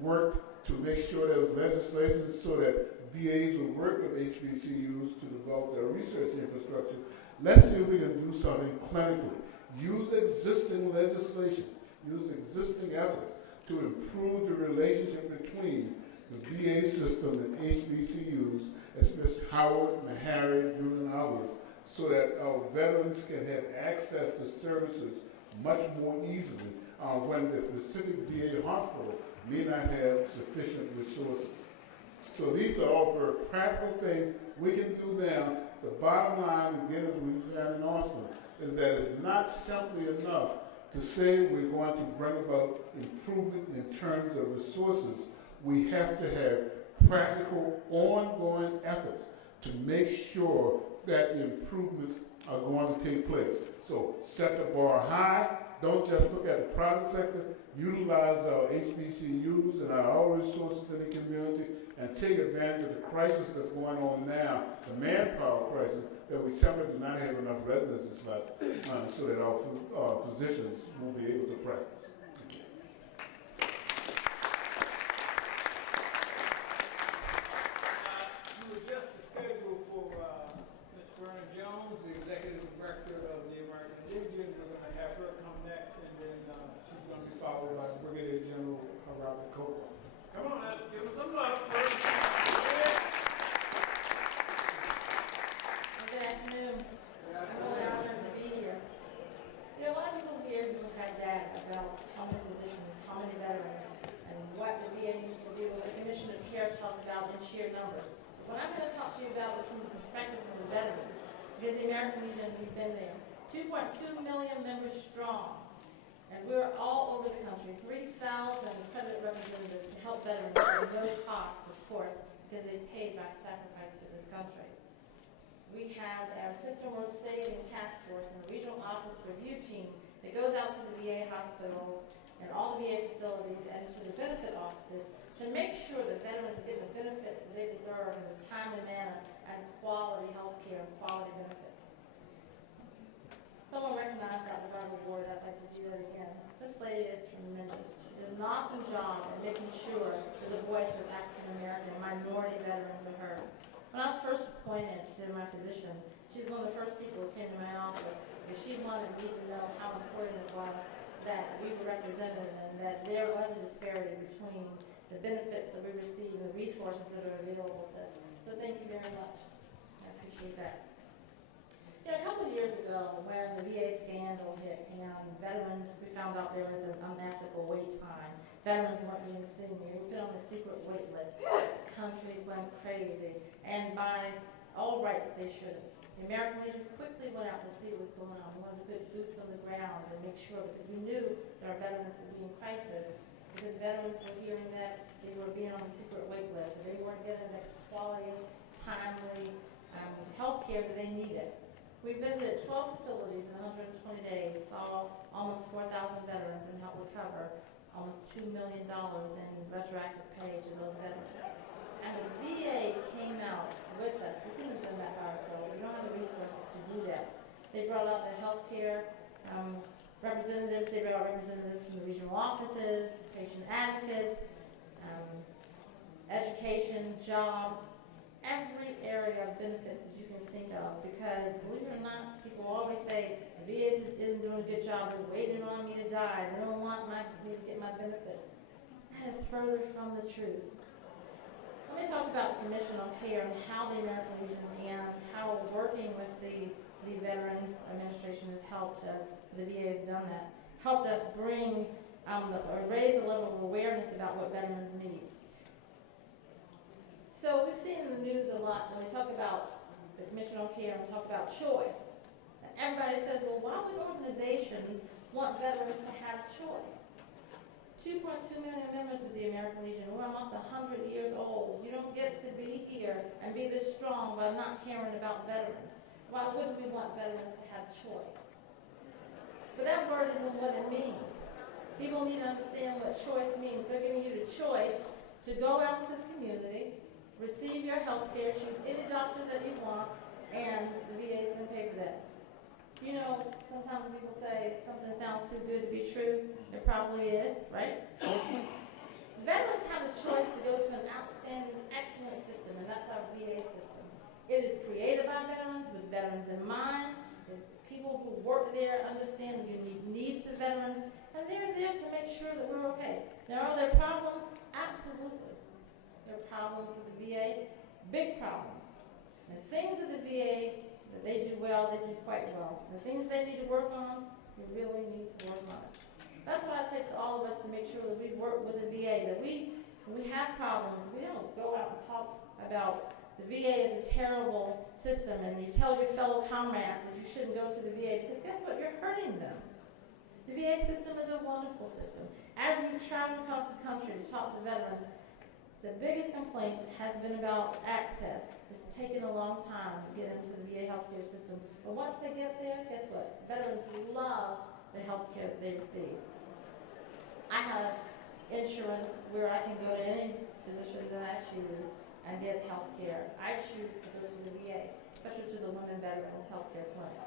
worked to make sure there was legislation so that VAs would work with HBCUs to develop their research infrastructure. Let's see if we can do something clinically. Use existing legislation, use existing efforts to improve the relationship between the VA system and HBCUs, especially Howard, Meharry, Drew, and others, so that our veterans can have access to services much more easily when the specific VA hospital may not have sufficient resources. So these are all very practical things we can do now. The bottom line, again, as we found in Austin, is that it's not simply enough to say we're going to bring about improvement in terms of resources. we have to have practical, ongoing efforts to make sure that the improvements are going to take place. So set the bar high. Don't just look at the private sector. Utilize our HBCUs and our resources in the community and take advantage of the crisis that's going on now, the manpower crisis, that we simply do not have enough residency slots so that our physicians will be able to practice. To adjust the schedule for Ms. Vernon Jones, the Executive Director of the American Legion, we're going to have her come next, and then she's going to be followed by Brigadier General Robert Coker. Come on, let's give us some love first. Good afternoon. I'm really honored to be here. You know, a lot of people here who have data about how many physicians, how many veterans, and what the VA needs to do, what the Commission of Care talked about in sheer numbers. What I'm going to talk to you about is from the perspective of the veteran, because the American Legion, we've been there. 2.2 million members strong, and we're all over the country. 3,000 accredited representatives to help veterans at no cost, of course, because they paid by sacrifice to this country. We have our System Worth Saving Task Force and the Regional Office Review Team that goes out to the VA hospitals and all the VA facilities and to the benefit offices to make sure that veterans are getting the benefits that they deserve in a timely manner and quality health care and quality benefits. Someone recognized that Revival Board. I'd like to do that again. This lady is tremendous. She does an awesome job at making sure that the voice of African American and minority veterans are heard. When I was first appointed to my position, she was one of the first people who came to my office because she wanted me to know how important it was that we were represented and that there was a disparity between the benefits that we receive and the resources that are available to us. So thank you very much. I appreciate that. Yeah, a couple of years ago, when the VA scandal hit and veterans, we found out there was an unethical wait time. Veterans weren't being seen. We were put on the secret wait list. The country went crazy. And by all rights, they should have. The American Legion quickly went out to see what was going on. We wanted to put boots on the ground and make sure, because we knew that our veterans would be in crisis, because veterans were hearing that they were being on the secret wait list, and they weren't getting the quality, timely health care that they needed. We visited 12 facilities in 120 days, saw almost 4,000 veterans, and helped recover almost $2 million in retroactive pay to those veterans. And the VA came out with us. We couldn't have done that by ourselves. We don't have the resources to do that. They brought out their health care representatives. They brought out representatives from the regional offices, patient advocates, education, jobs, every area of benefits that you can think of. Because believe it or not, people always say, the VA isn't doing a good job. They're waiting on me to die. They don't want me to get my benefits. That is further from the truth. Let me talk about the Commission on Care and how the American Legion and how working with the Veterans Administration has helped us. The VA has done that. Helped us bring or raise the level of awareness about what veterans need. So we've seen in the news a lot when we talk about the Commission on Care and talk about choice. Everybody says, well, why would organizations want veterans to have choice? 2.2 million members of the American Legion. We're almost 100 years old. You don't get to be here and be this strong by not caring about veterans. Why wouldn't we want veterans to have choice? But that word isn't what it means. People need to understand what choice means. They're giving you the choice to go out into the community, receive your health care, choose any doctor that you want, and the VA is going to pay for that. You know, sometimes people say something sounds too good to be true. It probably is, right? Veterans have a choice to go to an outstanding, excellent system, and that's our VA system. It is created by veterans, with veterans in mind. There's people who work there understand the unique needs of veterans, and they're there to make sure that we're okay. Now, are there problems? Absolutely. There are problems with the VA, big problems. The things of the VA that they do well, they do quite well. The things they need to work on, they really need to work on it. That's why it takes all of us to make sure that we work with the VA, that when we have problems, we don't go out and talk about the VA is a terrible system and you tell your fellow comrades that you shouldn't go to the VA, because guess what? You're hurting them. The VA system is a wonderful system. As we've traveled across the country to talk to veterans, The biggest complaint has been about access. It's taken a long time to get into the VA healthcare system. But once they get there, guess what? Veterans love the healthcare that they receive. I have insurance where I can go to any physician that I choose and get healthcare. I choose to go to the VA, especially to the Women Veterans Healthcare Clinic.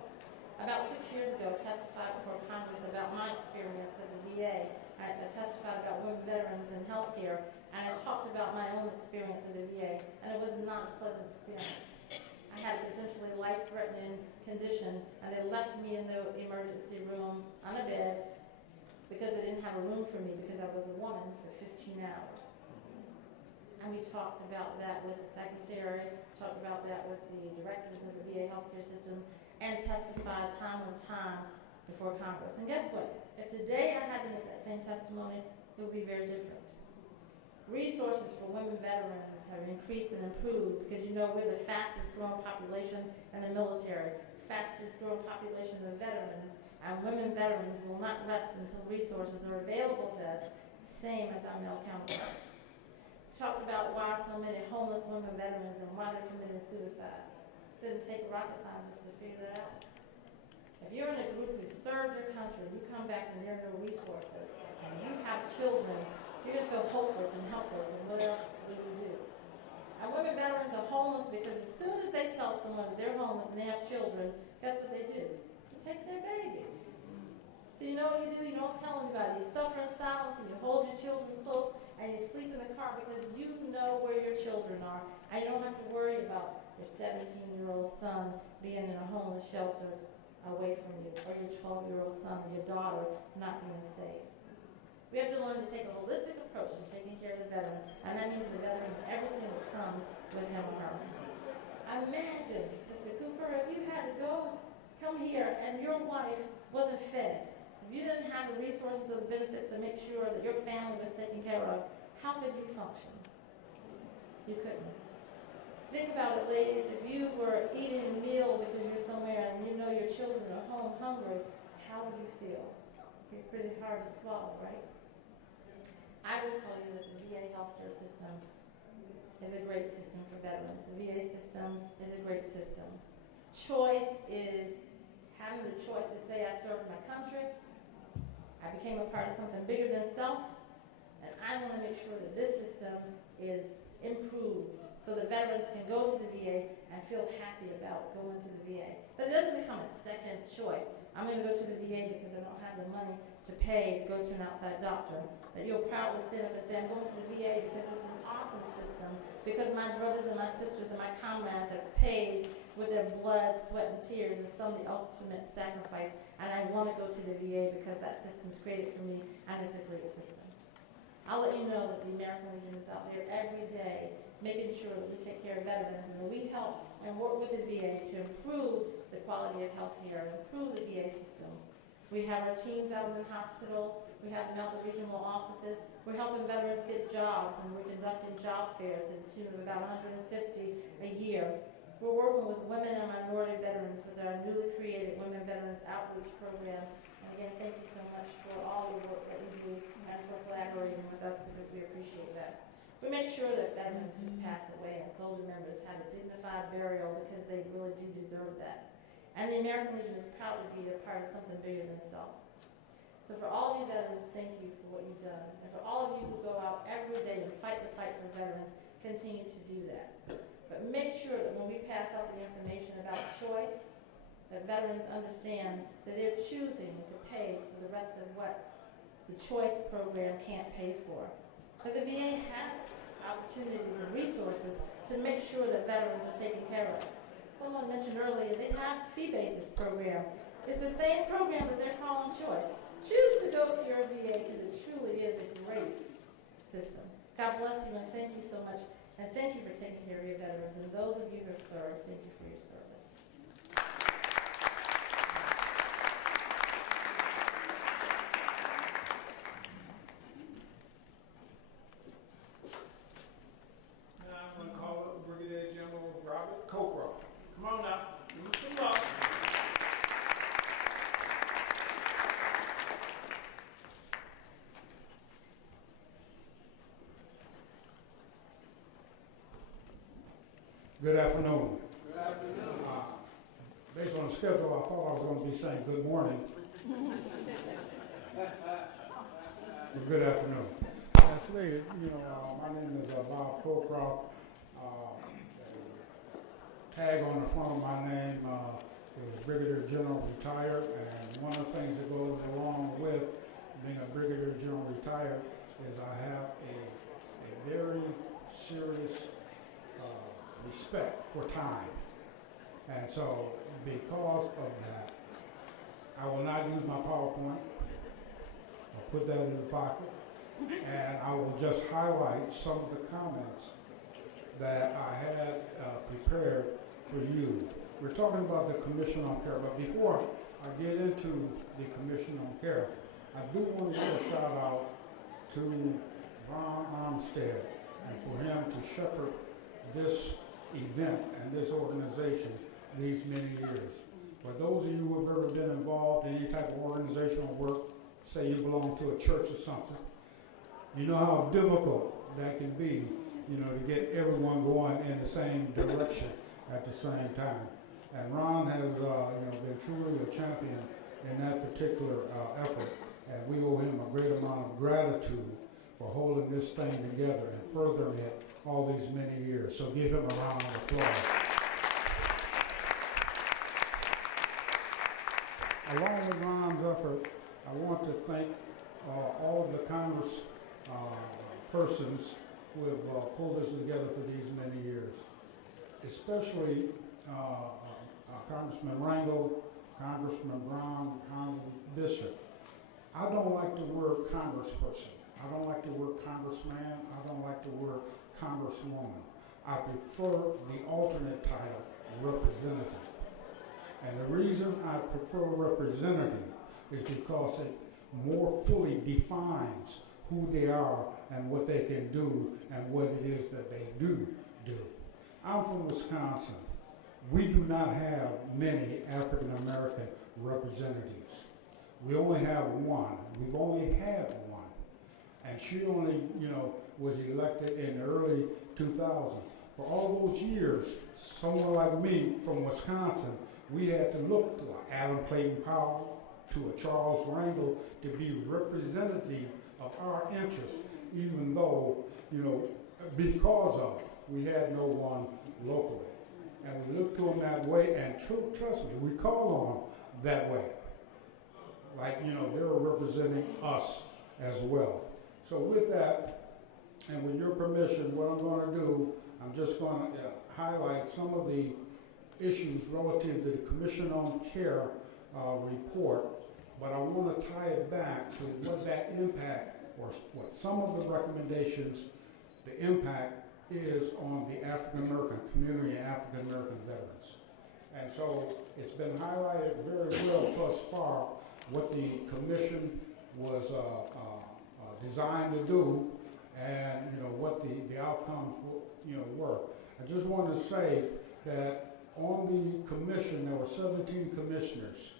About 6 years ago, I testified before Congress about my experience at the VA. I testified about women veterans and healthcare, and I talked about my own experience at the VA, and it was not a pleasant experience. I had a potentially life-threatening condition, and they left me in the emergency room on a bed because they didn't have a room for me because I was a woman for 15 hours. And we talked about that with the secretary, talked about that with the directors of the VA healthcare system, and testified time on time before Congress. And guess what? If today I had to make that same testimony, it would be very different. Resources for women veterans have increased and improved because you know we're the fastest growing population in the military, fastest growing population of veterans, and women veterans will not rest until resources are available to us, same as our male counterparts. Talked about why so many homeless women veterans and why they're committing suicide. Didn't take a rocket scientist to figure that out. If you're in a group who served your country, you come back and there are no resources, and you have children, you're going to feel hopeless and helpless, and what else will you do? And women veterans are homeless because as soon as they tell someone that they're homeless and they have children, guess what they do? They take their babies. So you know what you do? You don't tell anybody. You suffer in silence, and you hold your children close, and you sleep in the car because you know where your children are, and you don't have to worry about your 17-year-old son being in a homeless shelter away from you, or your 12-year-old son or your daughter not being safe. We have to learn to take a holistic approach to taking care of the veteran, and that means the veteran and everything that comes with him or her. Imagine, Mr. Cooper, if you had to come here and your wife wasn't fed, if you didn't have the resources or the benefits to make sure that your family was taken care of, how could you function? You couldn't. Think about it, ladies. If you were eating a meal because you're somewhere and you know your children are home hungry, how would you feel? It'd be pretty hard to swallow, right? I will tell you that the VA healthcare system is a great system for veterans. The VA system is a great system. Choice is having the choice to say, I served my country, I became a part of something bigger than self, and I want to make sure that this system is improved so that veterans can go to the VA and feel happy about going to the VA. But it doesn't become a second choice. I'm going to go to the VA because I don't have the money to pay to go to an outside doctor. That you'll proudly stand up and say, I'm going to the VA because it's an awesome system, because my brothers and my sisters and my comrades have paid with their blood, sweat, and tears, and some the ultimate sacrifice, and I want to go to the VA because that system's created for me, and it's a great system. I'll let you know that the American Legion is out there every day making sure that we take care of veterans and that we help and work with the VA to improve the quality of health care and improve the VA system. We have our teams out in the hospitals. We have them out in the regional offices. We're helping veterans get jobs, and we're conducting job fairs to the tune of about 150 a year. We're working with women and minority veterans with our newly created Women Veterans Outreach Program. And again, thank you so much for all the work that you do and for collaborating with us because we appreciate that. We make sure that veterans who pass away and soldier members have a dignified burial because they really do deserve that. And the American Legion is proud to be a part of something bigger than self. So for all of you veterans, thank you for what you've done. And for all of you who go out every day and fight the fight for veterans, continue to do that. But make sure that when we pass out the information about choice, that veterans understand that they're choosing to pay for the rest of what the choice program can't pay for. But the VA has opportunities and resources to make sure that veterans are taken care of. Someone mentioned earlier they have fee-basis program. It's the same program that they're calling choice. Choose to go to your VA because it truly is a great system. God bless you and thank you so much. And thank you for taking care of your veterans. And those of you who have served, thank you for your service. Now I'm going to call up Brigadier General Robert Cockroft. Come on now. Give him some love. Good afternoon. Good afternoon. Based on the schedule, I thought I was going to be saying good morning. But good afternoon. As stated, my name is Bob Colcroft. Tag on the front of my name is Brigadier General Retired, and one of the things that goes along with being a Brigadier General Retired is I have a very serious respect for time. And so because of that, I will not use my PowerPoint. I'll put that in the pocket, and I will just highlight some of the comments that I had prepared for you. We're talking about the Commission on Care, but before I get into the Commission on Care, I do want to give a shout out to Ron Armstead and for him to shepherd this event and this organization these many years. For those of you who have ever been involved in any type of organizational work, say you belong to a church or something, you know how difficult that can be, to get everyone going in the same direction at the same time. And Ron has, been truly a champion in that particular effort, and we owe him a great amount of gratitude for holding this thing together and furthering it all these many years. So give him a round of applause. Along with Ron's effort, I want to thank all of the Congress persons who have pulled this together for these many years, especially Congressman Rangel, Congressman Brown, Congressman Bishop. I don't like the word congressperson. I don't like the word congressman. I don't like the word congresswoman. I prefer the alternate title, representative. And the reason I prefer representative is because it more fully defines who they are and what they can do and what it is that they do. I'm from Wisconsin. We do not have many African American representatives. We only have one. We've only had one. And she only, was elected in the early 2000s. For all those years, someone like me from Wisconsin, we had to look to an Adam Clayton Powell, to a Charles Rangel to be representative of our interests, even though, because of we had no one locally. And we looked to them that way, and trust me, we call on them that way. Like, they're representing us as well. So with that, and with your permission, what I'm going to do, I'm just going to highlight some of the issues relative to the Commission on Care report, but I want to tie it back to what that impact, or what some of the recommendations, the impact is on the African American community and African American veterans. And so it's been highlighted very well thus far what the commission was designed to do, and what the outcomes were. I just want to say that on the commission there were 17 commissioners.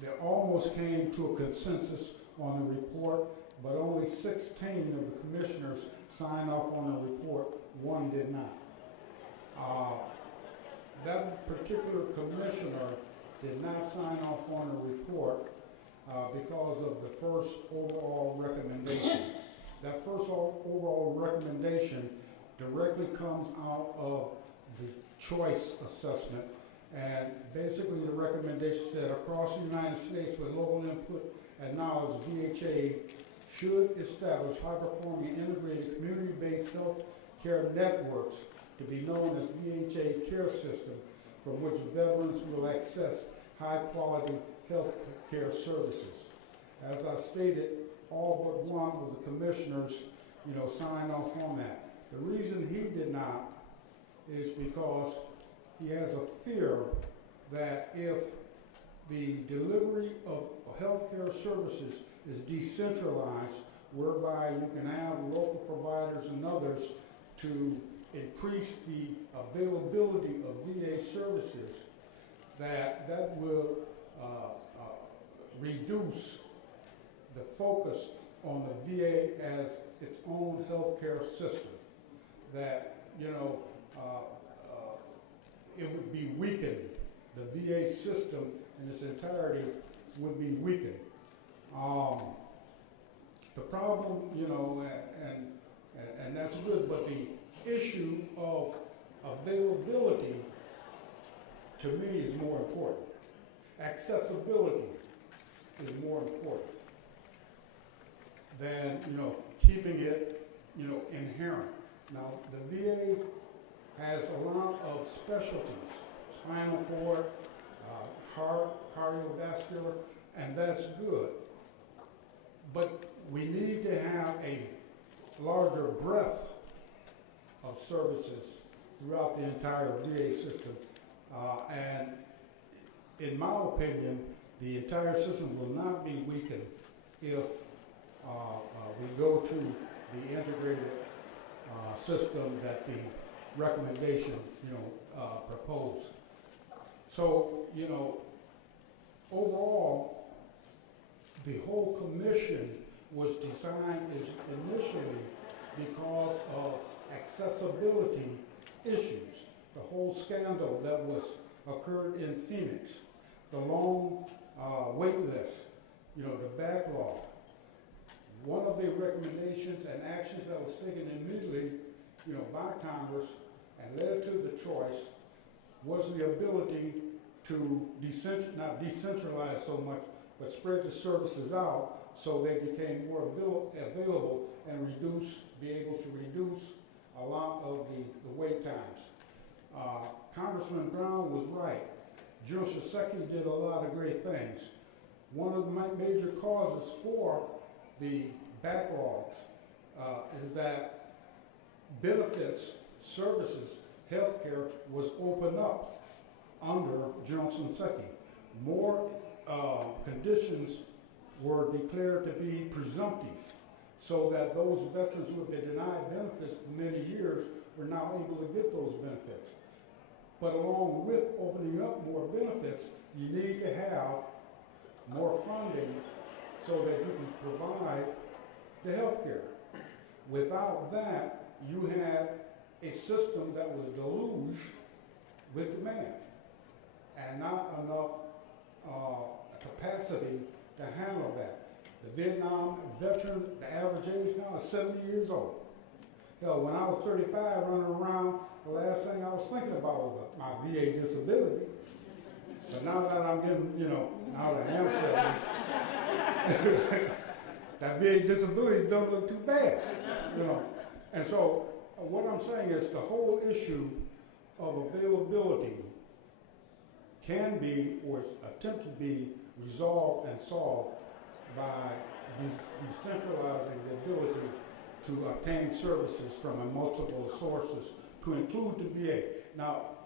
They almost came to a consensus on the report, but only 16 of the commissioners signed off on the report. One did not. That particular commissioner did not sign off on the report because of the first overall recommendation. That first overall recommendation directly comes out of the choice assessment, and basically the recommendation said across the United States with local input and knowledge, VHA should establish high-performing integrated community-based health care networks to be known as VHA care system, from which veterans will access high-quality health care services. As I stated, all but one of the commissioners, signed off on that. The reason he did not is because he has a fear that if the delivery of healthcare services is decentralized, whereby you can have local providers and others to increase the availability of VA services, that will reduce the focus on the VA as its own healthcare system. That you know, it would be weakened. The VA system in its entirety would be weakened. The problem, you know, and that's good, but the issue of availability to me is more important. Accessibility is more important than, you know, keeping it, you know, inherent. Now, the VA has a lot of specialties, spinal cord, heart, cardiovascular, and that's good. But we need to have a larger breadth of services throughout the entire VA system. And in my opinion, the entire system will not be weakened if we go to the integrated system that the recommendation, you know, proposed. So, you know, overall, the whole commission was designed initially because of accessibility issues. The whole scandal that was occurred in Phoenix, the long wait list, you know, the backlog. One of the recommendations and actions that was taken immediately, you know, by Congress and led to the choice was the ability to not decentralize so much, but spread the services out so they became more available and be able to reduce a lot of the wait times. Congressman Brown was right. General Shinseki did a lot of great things. One of the major causes for the backlogs is that benefits, services, healthcare was opened up under General Shinseki. More conditions were declared to be presumptive, so that those veterans who have been denied benefits for many years were now able to get those benefits. But along with opening up more benefits, you need to have more funding so that you can provide the health care. Without that, you had a system that was deluged with demand and not enough capacity to handle that. The Vietnam veteran, the average age now is 70 years old. Hell, when I was 35 running around, the last thing I was thinking about was my VA disability. But now that I'm getting, you know, now that I am 70, that VA disability don't look too bad, you know. And so what I'm saying is the whole issue of availability can be, or attempt to be, resolved and solved by decentralizing the ability to obtain services from multiple sources to include the VA. Now,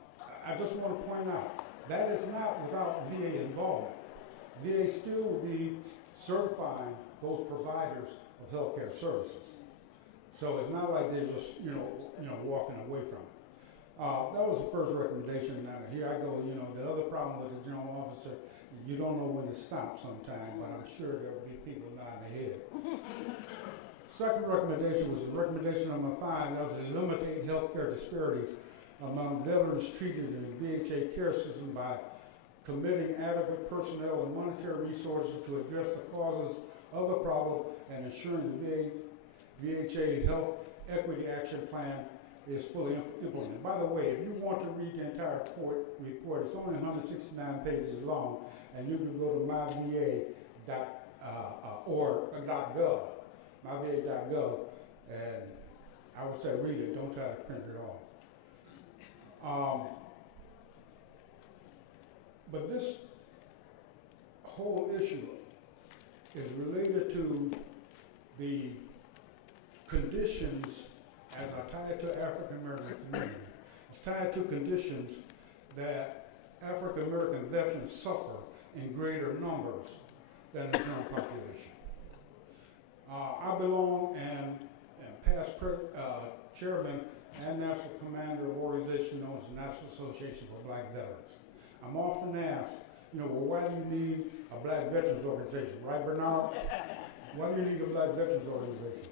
I just want to point out, that is not without VA involvement. VA still will be certifying those providers of healthcare services. So it's not like they're just, you know, walking away from it. That was the first recommendation. Now, here I go, you know, the other problem with the general officer, you don't know when to stop sometime, but I'm sure there'll be people nodding their head. Second recommendation was recommendation number 5, that was to eliminate healthcare disparities among veterans treated in the VHA care system by committing adequate personnel and monetary resources to address the causes of the problem and ensuring the VHA Health Equity Action Plan is fully implemented. By the way, if you want to read the entire report, it's only 169 pages long, and you can go to myva.org.gov, myva.gov, and I would say read it, don't try to print it off. But this whole issue is related to the conditions, as I tie it to African American community. It's tied to conditions that African American veterans suffer in greater numbers than the general population. I belong and past chairman and national commander of an organization known as the National Association for Black Veterans. I'm often asked, you know, well, why do you need a Black Veterans Organization, right, Bernard? Why do you need a Black Veterans Organization?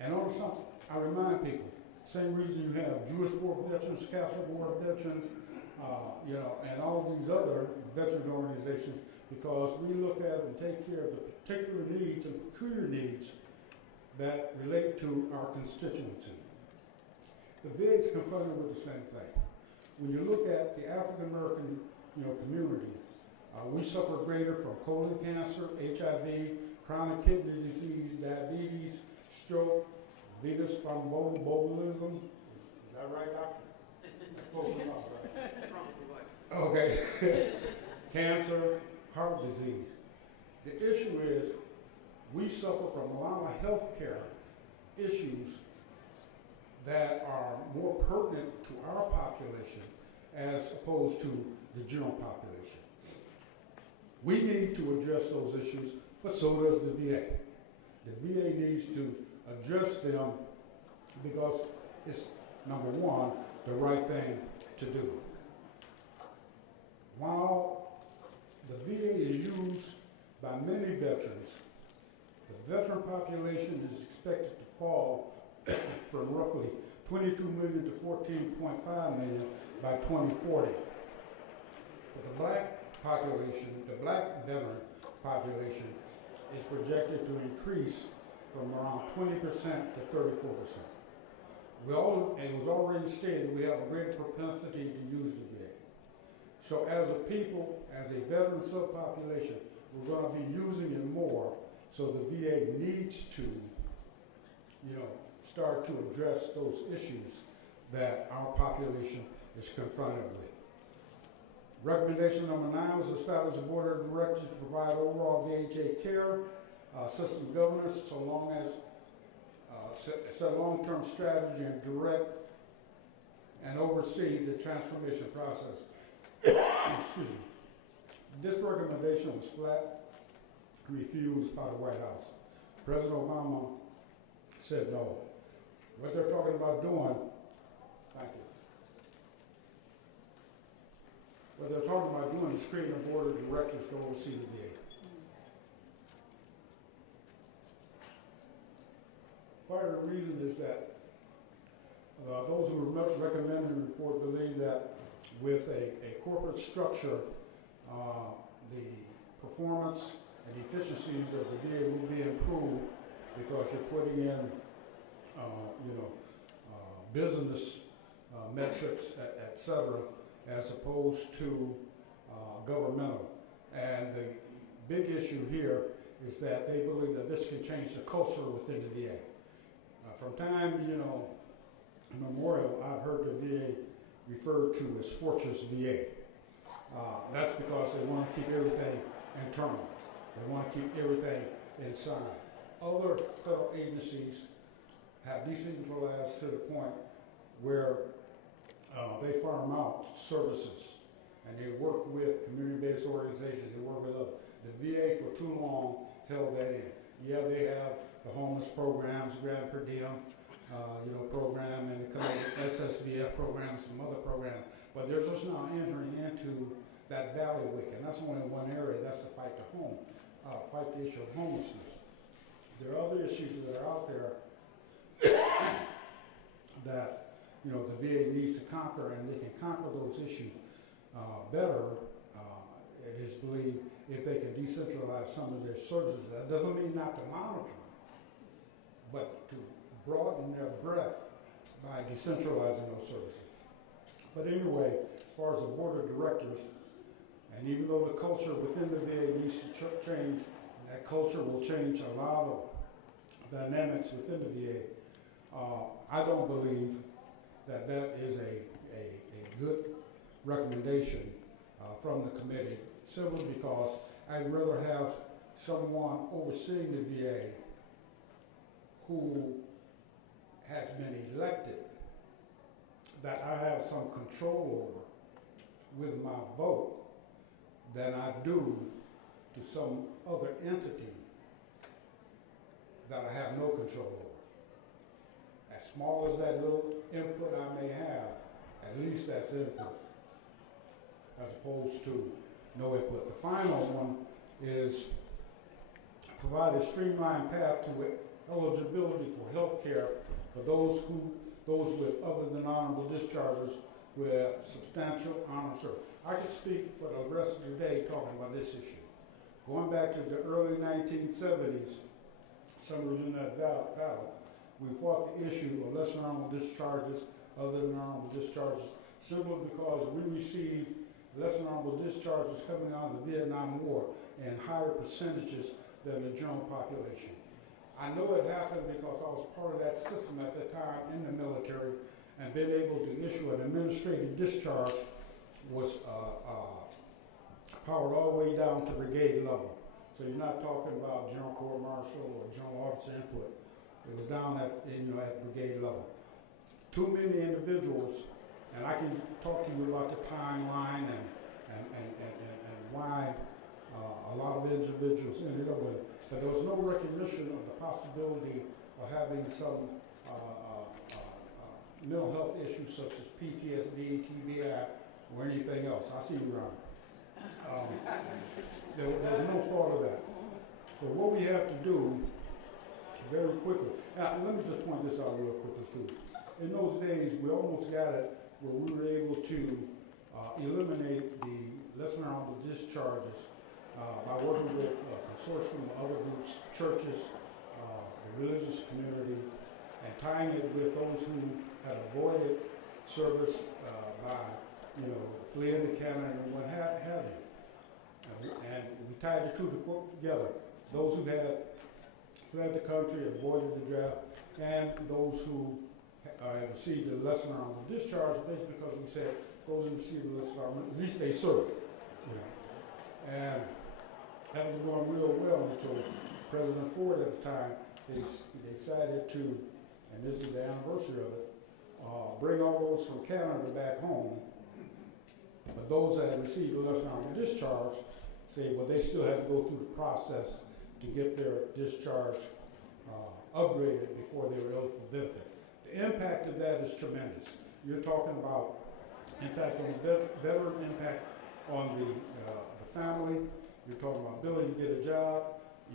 And on something, I remind people, Same reason you have Jewish War Veterans, Catholic War Veterans, and all these other veteran organizations, because we look at and take care of the particular needs and peculiar needs that relate to our constituency. The VA is confronted with the same thing. When you look at the African American, community, we suffer greater from colon cancer, HIV, chronic kidney disease, diabetes, stroke, venous thromboembolism. Is that right, doctor? Close enough, right? Okay. Cancer, heart disease. The issue is we suffer from a lot of health care issues that are more pertinent to our population as opposed to the general population. We need to address those issues, but so does the VA. The VA needs to address them because it's, number one, the right thing to do. While the VA is used by many veterans, the veteran population is expected to fall from roughly 22 million to 14.5 million by 2040. But the black population, the black veteran population, is projected to increase from around 20% to 34%. It was already stated, we have a great propensity to use the VA. So as a people, as a veteran subpopulation, we're going to be using it more, so the VA needs to, start to address those issues that our population is confronted with. Recommendation number 9 was establish a board of directors to provide overall VHA care, system governance, so long as set a long-term strategy and direct and oversee the transformation process. Excuse me. This recommendation was flat refused by the White House. President Obama said no. What they're talking about doing, thank you. What they're talking about doing is creating a board of directors to oversee the VA. Part of the reason is that those who recommend the report believe that with a corporate structure, the performance and efficiencies of the VA will be improved because you're putting in, business metrics, et cetera, as opposed to governmental. And the big issue here is that they believe that this can change the culture within the VA. From time, immemorial, I've heard the VA referred to as Fortress VA. That's because they want to keep everything internal. They want to keep everything inside. Other federal agencies have decentralized to the point where they farm out services and they work with community-based organizations, they work with others. The VA for too long held that in. Yeah, they have the homeless programs, grant per diem, program, and the SSVF program, some other programs, but they're just now entering into that bailiwick, and that's only one area. That's the fight the issue of homelessness. There are other issues that are out there that the VA needs to conquer, and they can conquer those issues better. It is believed if they can decentralize some of their services. That doesn't mean not to monitor them, but to broaden their breadth by decentralizing those services. But anyway, as far as the board of directors, and even though the culture within the VA needs to change, that culture will change a lot of dynamics within the VA. I don't believe that is a good recommendation from the committee, simply because I'd rather have someone overseeing the VA who has been elected, that I have some control over with my vote, than I do to some other entity that I have no control over. As small as that little input I may have, at least that's input, as opposed to no input. The final one is provide a streamlined path to eligibility for health care for those who those with other than honorable discharges with substantial honor service. I could speak for the rest of the day talking about this issue. Going back to the early 1970s, some was in that battle. We fought the issue of lesser honorable discharges, other than honorable discharges, simply because we received lesser honorable discharges coming out of the Vietnam War in higher percentages than the general population. I know it happened because I was part of that system at the time in the military, and being able to issue an administrative discharge was powered all the way down to brigade level. So you're not talking about general court martial or general officer input. It was down at brigade level. Too many individuals, and I can talk to you about the timeline and why a lot of individuals ended up with it. But there was no recognition of the possibility of having some mental health issues such as PTSD, TBI, or anything else. I see you around. There's no thought of that. So what we have to do, very quickly, now let me just point this out real quickly too. In those days, we almost got it where we were able to eliminate the lesser honorable discharges by working with a consortium of other groups, churches, the religious community, and tying it with those who had avoided service by, fleeing to Canada and what have you. And we tied the two together. Those who had fled the country, avoided the draft, and those who had received a lesser honorable discharge, basically because we said those who received a lesser honorable, at least they served. And that was going real well until President Ford at the time, they decided to, and this is the anniversary of it, bring all those from Canada back home, but those that had received a lesser honorable discharge say, well, they still had to go through the process to get their discharge upgraded before they were eligible for benefits. The impact of that is tremendous. You're talking about impact on the veteran, impact on the family, you're talking about ability to get a job,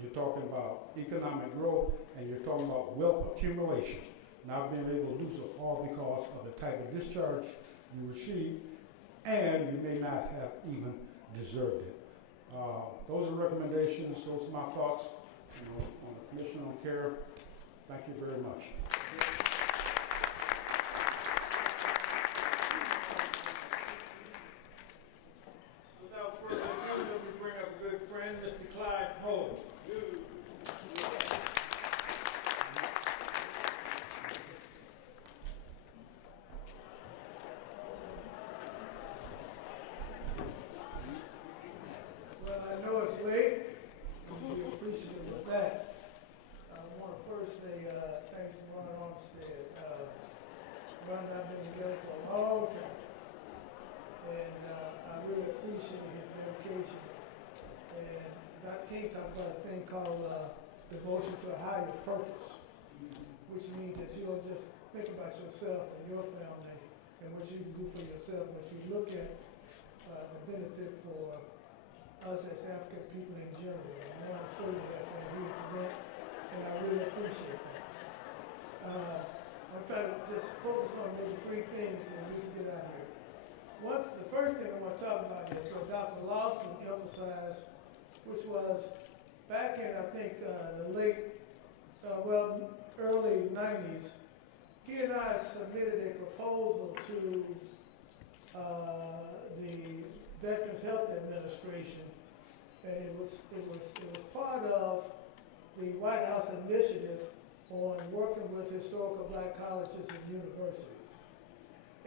you're talking about economic growth, and you're talking about wealth accumulation. Not being able to do so all because of the type of discharge you received, and you may not have even deserved it. Those are recommendations, those are my thoughts on the Commission on Care. Thank you very much. Without further ado, let me bring up a good friend, Mr. Clyde Holmes. Well, I know it's late. I'm really appreciative of that. I want to first say thanks to Ron Armstead. Ron and I have been together for a long time. And I really appreciate his dedication. And Dr. King talked about a thing called devotion to a higher purpose, which means that you don't just think about yourself and your family and what you can do for yourself, but you look at the benefit for us as African people in general. And Ron certainly has adhered to that, and I really appreciate that. I'm trying to just focus on maybe three things and we can get out of here. The first thing I want to talk about is what Dr. Lawson emphasized, which was back in, I think, the early 90s, he and I submitted a proposal to the Veterans Health Administration, and it was part of the White House initiative on working with historical black colleges and universities.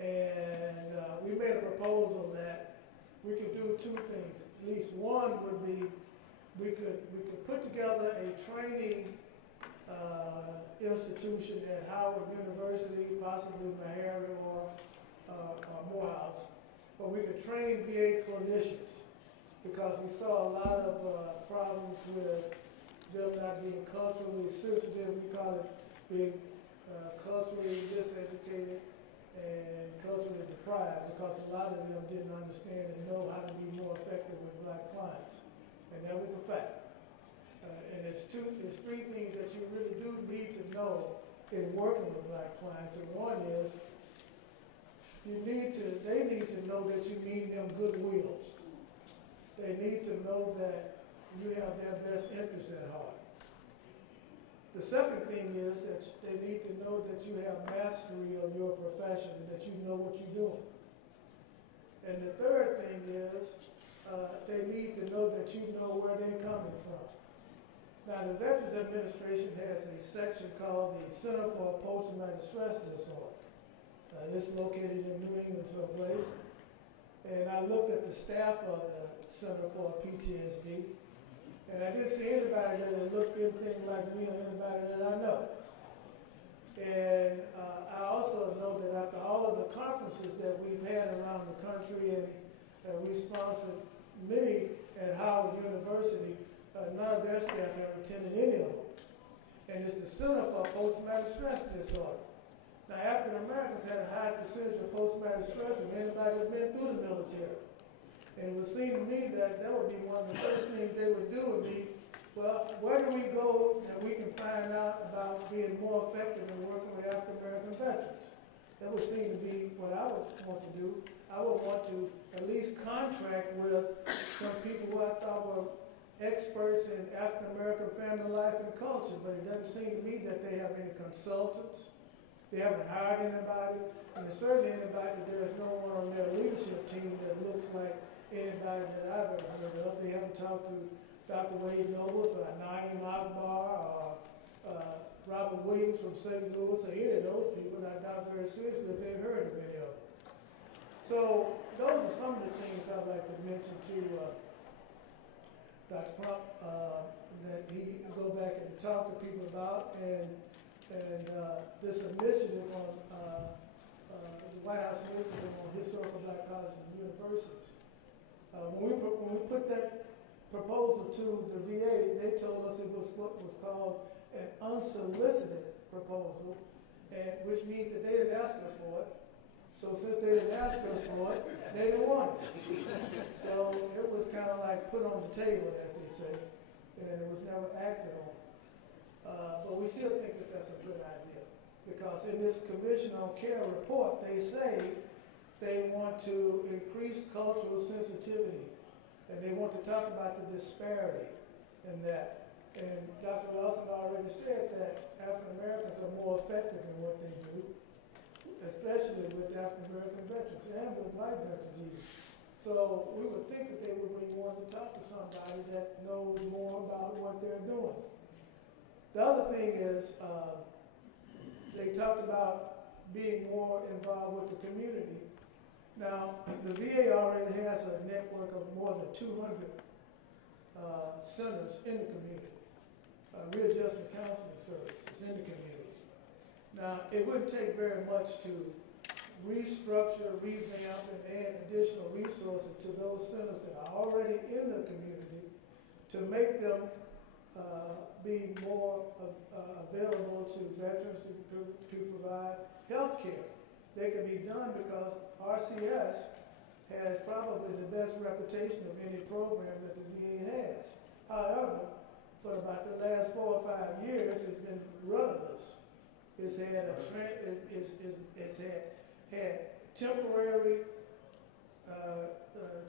And we made a proposal that we could do two things. At least one would be we could put together a training institution at Howard University, possibly Meharry or Morehouse, but we could train VA clinicians because we saw a lot of problems with them not being culturally sensitive. We call it being culturally diseducated and culturally deprived because a lot of them didn't understand and know how to be more effective with black clients. And that was a fact. And it's three things that you really do need to know in working with black clients. And one is, they need to know that you mean them good wills. They need to know that you have their best interests at heart. The second thing is that they need to know that you have mastery of your profession, that you know what you're doing. And the third thing is, they need to know that you know where they're coming from. Now, the Veterans Administration has a section called the Center for Post-Traumatic Stress Disorder. It's located in New England someplace. And I looked at the staff of the Center for PTSD, and I didn't see anybody that looked anything like me or anybody that I know. And I also know that after all of the conferences that we've had around the country, and we sponsored many at Howard University, none of their staff have attended any of them. And it's the Center for Post-Traumatic Stress Disorder. Now, African Americans had a high percentage of post-traumatic stress of anybody that's been through the military. And it would seem to me that would be one of the first things they would do would be, well, where do we go that we can find out about being more effective in working with African American veterans? That would seem to be what I would want to do. I would want to at least contract with some people who I thought were experts in African American family life and culture, but it doesn't seem to me that they have any consultants. They haven't hired anybody, and there's certainly there's no one on their leadership team that looks like anybody that I've ever heard of. They haven't talked to Dr. Wade Nobles or Naeem Akbar or Robert Williams from St. Louis or any of those people, and I doubt very seriously that they've heard of any of them. So those are some of the things I'd like to mention to Dr. Crump that he go back and talk to people about, and this initiative on the White House initiative on historical black colleges and universities. When we put that proposal to the VA, they told us it was what was called an unsolicited proposal, and which means that they didn't ask us for it. So since they didn't ask us for it, they didn't want it. So it was kind of like put on the table, as they say, and it was never acted on. But we still think that that's a good idea, because in this Commission on Care report, they say they want to increase cultural sensitivity, and they want to talk about the disparity in that. And Dr. Lawson already said that African Americans are more effective in what they do, especially with African American veterans and with white veterans even. So we would think that they would be wanting to talk to somebody that knows more about what they're doing. The other thing is, they talked about being more involved with the community. Now, the VA already has a network of more than 200 centers in the community, readjustment counseling services in the community. Now, it wouldn't take very much to restructure, revamp, and add additional resources to those centers that are already in the community to make them be more available to veterans to provide health care. They can be done because RCS has probably the best reputation of any program that the VA has. However, for about the last 4 or 5 years, it's been rudderless. It's had had temporary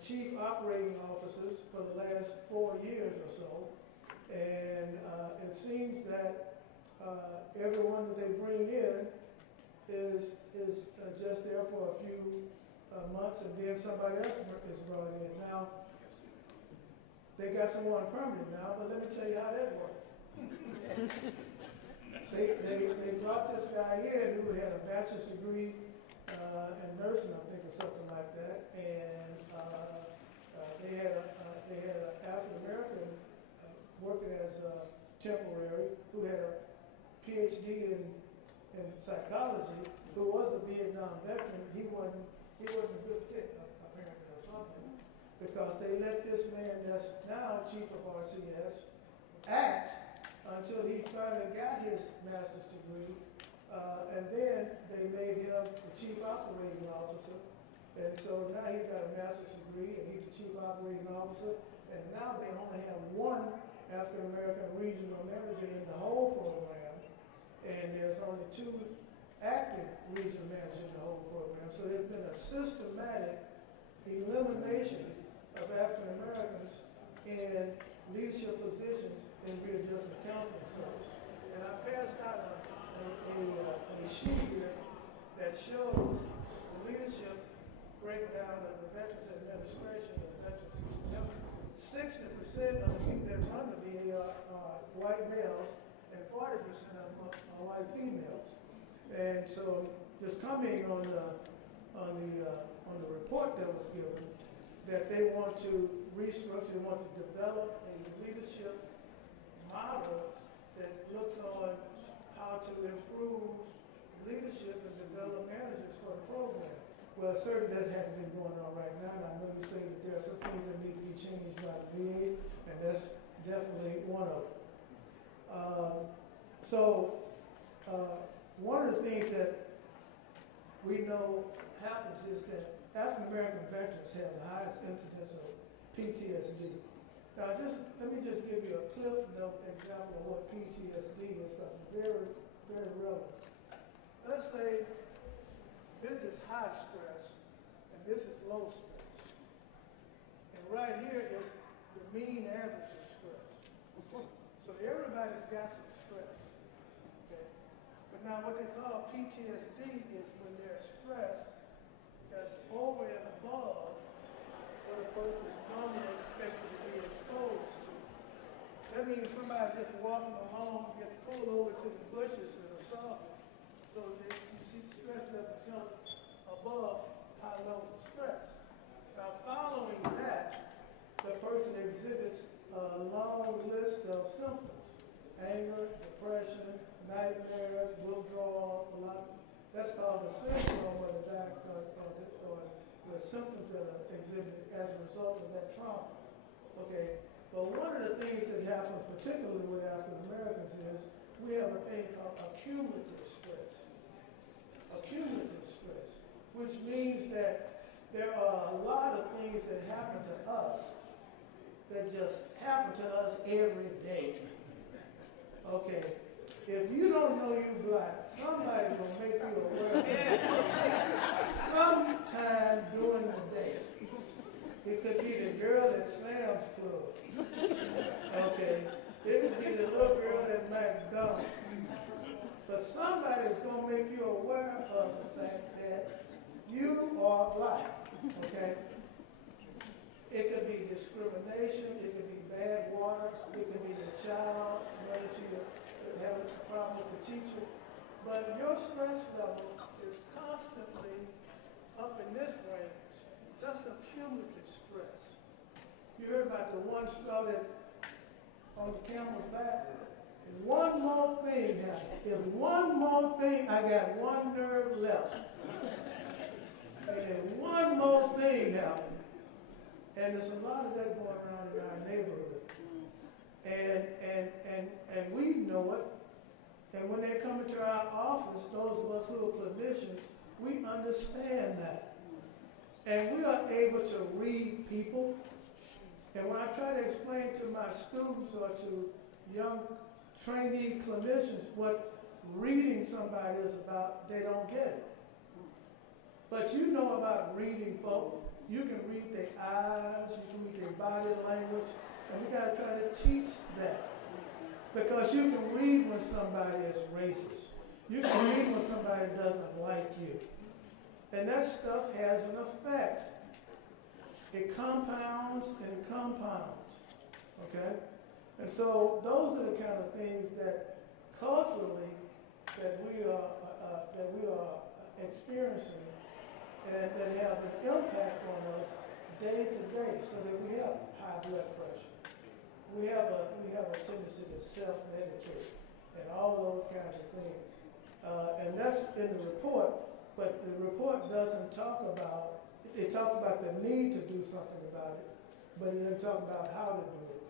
chief operating officers for the last 4 years or so, and it seems that everyone that they bring in is just there for a few months, and then somebody else is brought in. Now, they got someone permanent now, but let me tell you how that worked. They brought this guy in who had a bachelor's degree in nursing, I think, or something like that, and they had an African American working as temporary who had a PhD in psychology, who was a Vietnam veteran. He wasn't a good fit, apparently, or something, because they let this man that's now chief of RCS act until he finally got his master's degree, and then they made him the chief operating officer. And so now he's got a master's degree, and he's the chief operating officer, and now they only have one African American regional manager in the whole program, and there's only 2 acting regional managers in the whole program. So there's been a systematic elimination of African Americans in leadership positions in readjustment counseling service. And I passed out a sheet here that shows the leadership breakdown of the Veterans Administration and Veterans Member. 60% of the people that run the VA are white males, and 40% of them are white females. And so, just commenting on the report that was given, that they want to restructure, they want to develop a leadership model that looks on how to improve leadership and develop managers for the program. Well, certainly that hasn't been going on right now, and I know you say that there are some things that need to be changed by the VA, and that's definitely one of them. One of the things that we know happens is that African American veterans have the highest incidence of PTSD. Now, let me just give you a cliff note example of what PTSD is, because it's very, very relevant. Let's say this is high stress and this is low stress. And right here is the mean average of stress. So everybody's got some stress. Okay? But now what they call PTSD is when there's stress that's over and above what a person is normally expected to be exposed to. That means somebody just walking along gets pulled over to the bushes and assaulted. So that you see stress level jump above high levels of stress. Now following that, the person exhibits a long list of symptoms: anger, depression, nightmares, withdrawal, that's called the syndrome of the back, or the symptoms that are exhibited as a result of that trauma. Okay, but one of the things that happens, particularly with African Americans, is we have a thing called accumulative stress. Accumulative stress, which means that there are a lot of things that happen to us that just happen to us every day. Okay, if you don't know you black, somebody's gonna make you aware of it sometime during the day. It could be the girl at Sam's Club. Okay, it could be the little girl at McDonald's. But somebody's gonna make you aware of the fact that you are black. Okay? It could be discrimination, it could be bad water, it could be a child, that you have a problem with the teacher. But your stress level is constantly up in this range. That's a cumulative stress. You heard about the one started on the camel's back. One more thing happened. If one more thing, I got one nerve left. And if one more thing happened, and there's a lot of that going around in our neighborhood. And we know it. And when they come into our office, those of us who are clinicians, we understand that. And we are able to read people. And when I try to explain to my students or to young trainee clinicians what reading somebody is about, they don't get it. But you know about reading folk. You can read their eyes, you can read their body language, and we got to try to teach that. Because you can read when somebody is racist. You can read when somebody doesn't like you. And that stuff has an effect. It compounds and it compounds. Okay? And so those are the kind of things that culturally that we are experiencing and that have an impact on us day to day, so that we have high blood pressure. We have a tendency to self-medicate and all those kinds of things. And that's in the report, but the report doesn't talk about, it talks about the need to do something about it, but it doesn't talk about how to do it.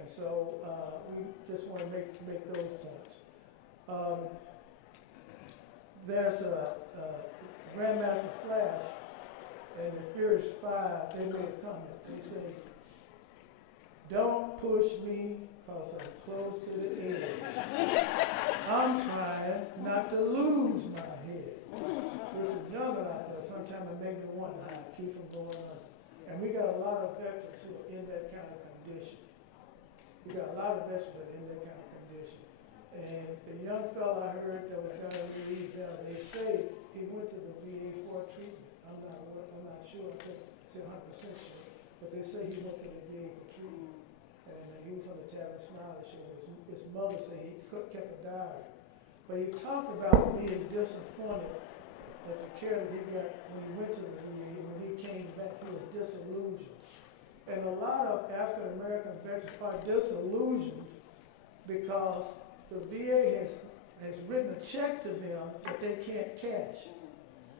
And so we just want to make those points. There's a Grandmaster Flash and the Furious Five, they made a comment. They say, "Don't push me, because I'm close to the edge. I'm trying not to lose my head. This is jungle out there. Sometimes it makes me wonder how to keep from going under. And we got a lot of veterans who are in that kind of condition. We got a lot of veterans that are in that kind of condition. And the young fella I heard that was down in Louisiana, they say he went to the VA for treatment. I'm not sure, I can't say 100% sure, but they say he went to the VA for treatment. And he was on the Tabby Smiley show. His mother said he kept a diary. But he talked about being disappointed at the care that he got when he went to the VA, and when he came back, he was disillusioned. And a lot of African American veterans are disillusioned because the VA has written a check to them that they can't cash,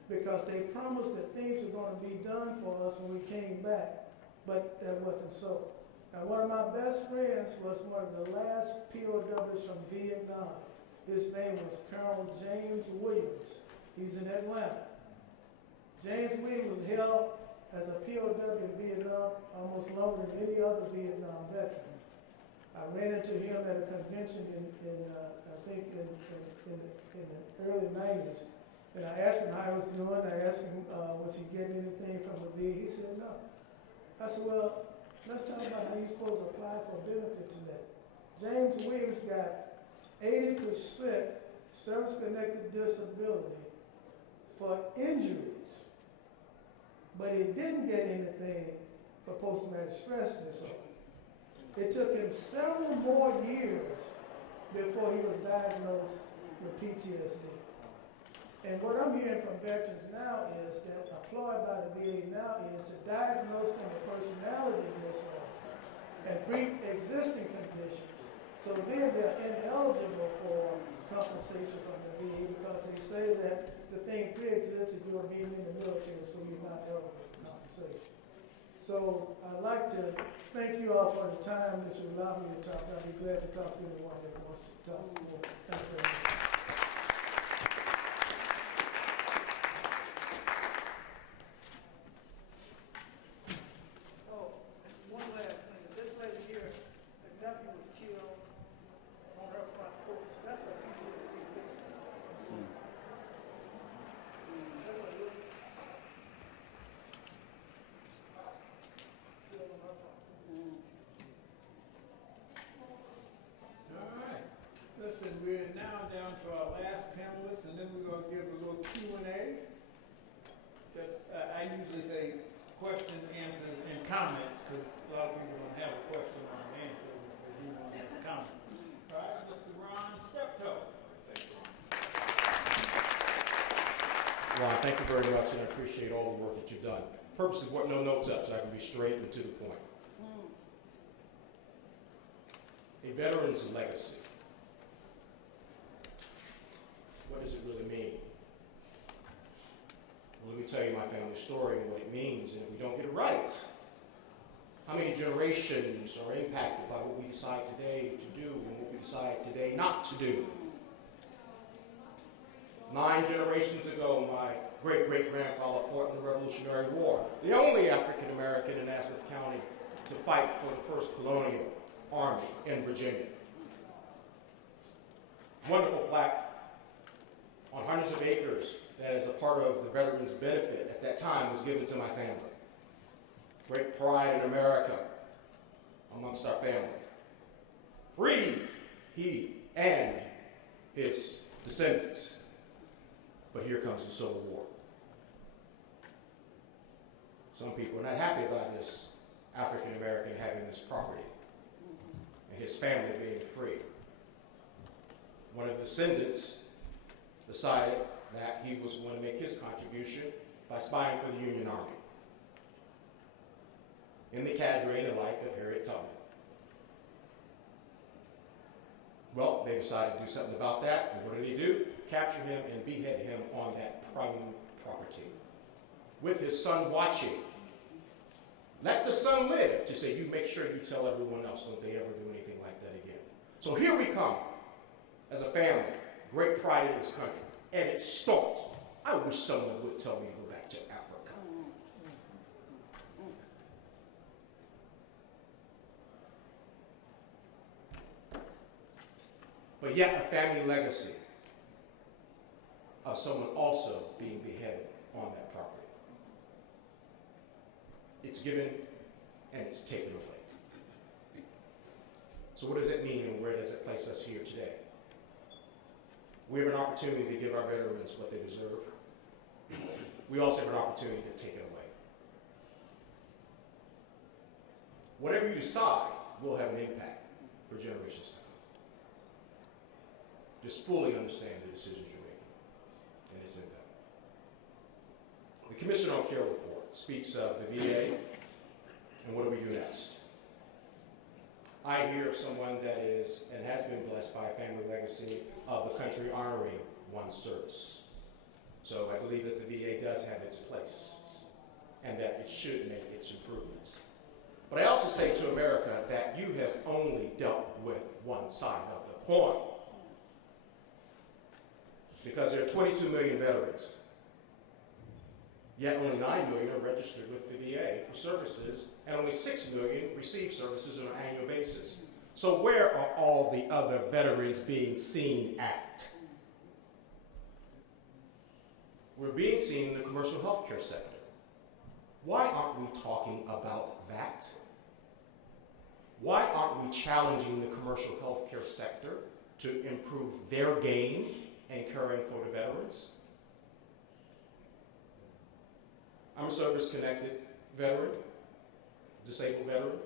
because they promised that things were going to be done for us when we came back, but that wasn't so. Now, one of my best friends was one of the last POWs from Vietnam. His name was Colonel James Williams. He's in Atlanta. James Williams was held as a POW in Vietnam almost longer than any other Vietnam veteran. I ran into him at a convention I think in the early 90s, and I asked him how he was doing. I asked him, was he getting anything from the VA? He said no. I said, well, let's talk about how you're supposed to apply for benefits in that. James Williams got 80% service-connected disability for injuries, but he didn't get anything for post-traumatic stress disorder. It took him several more years before he was diagnosed with PTSD. And what I'm hearing from veterans now is that, employed by the VA now, is to diagnose them with personality disorders and pre-existing conditions. So then they're ineligible for compensation from the VA because they say that the thing pre-exists if you're being in the military, so you're not eligible for compensation. So I'd like to thank you all for the time that you allowed me to talk. I'll be glad to talk to anyone that wants to talk more. Thank you very much. Oh, one last thing. This lady here, her nephew was killed on her front porch. That's what PTSD looks like. That's what it looks like. Killed on her front porch. All right. Listen, we're now down to our last panelist, and then we're going to give a little Q&A. Just, I usually say question, answers, and comments, because a lot of people don't have a question or an answer, they do want to have a comment. All right, Mr. Ron Steptoe. Ron, thank you very much, and I appreciate all the work that you've done. Purpose is what no notes up, so I can be straight and to the point. A veteran's legacy. What does it really mean? Well, let me tell you my family story and what it means, and if we don't get it right, how many generations are impacted by what we decide today to do and what we decide today not to do? 9 generations ago, my great-great-grandfather fought in the Revolutionary War, the only African-American in Nazareth County to fight for the first colonial army in Virginia. Wonderful plaque on hundreds of acres that as a part of the veterans' benefit at that time was given to my family. Great pride in America amongst our family. Freed he and his descendants. But here comes the Civil War. Some people are not happy about this African American having this property and his family being free. One of the descendants decided that he was going to make his contribution by spying for the Union Army in the cadre and the like of Harriet Tubman. Well, they decided to do something about that, and what did he do? Capture him and behead him on that prime property, with his son watching. Let the son live to say, you make sure you tell everyone else, don't they ever do anything like that again. So here we come, as a family, great pride in this country, and it starts. I wish someone would tell me to go back to Africa. but yet a family legacy of someone also being beheaded on that property. It's given and it's taken away. So what does it mean and where does it place us here today? We have an opportunity to give our veterans what they deserve. We also have an opportunity to take it away. Whatever you decide will have an impact for generations to come. Just fully understand the decisions you're making and its impact. The Commission on Care report speaks of the VA and what do we do next? I hear of someone that is and has been blessed by a family legacy of the country honoring one's service. So I believe that the VA does have its place and that it should make its improvements. But I also say to America that you have only dealt with one side of the coin. Because there are 22 million veterans, yet only 9 million are registered with the VA for services, and only 6 million receive services on an annual basis. So where are all the other veterans being seen at? We're being seen in the commercial healthcare sector. Why aren't we talking about that? Why aren't we challenging the commercial healthcare sector to improve their game in caring for the veterans? I'm a service-connected veteran, disabled veteran.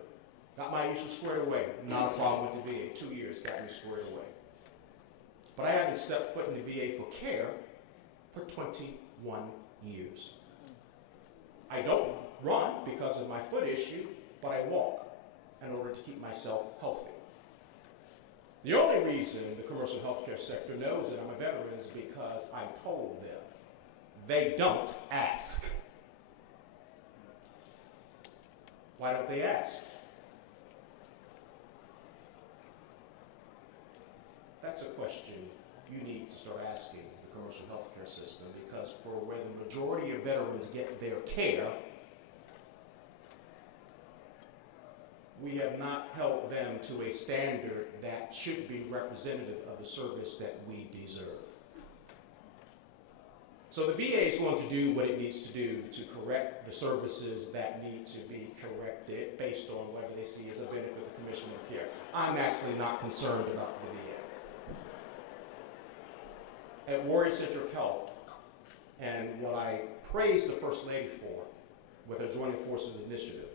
Got my issue squared away. Not a problem with the VA. 2 years got me squared away. But I haven't stepped foot in the VA for care for 21 years. I don't run because of my foot issue, but I walk in order to keep myself healthy. The only reason the commercial healthcare sector knows that I'm a veteran is because I told them. They don't ask. Why don't they ask? That's a question you need to start asking the commercial healthcare system, because for where the majority of veterans get their care, we have not held them to a standard that should be representative of the service that we deserve. So the VA is going to do what it needs to do to correct the services that need to be corrected based on whether they see as a benefit of the Commission on Care. I'm actually not concerned about the VA. At Warrior-Centric Health, and what I praise the First Lady for with her Joining Forces initiative,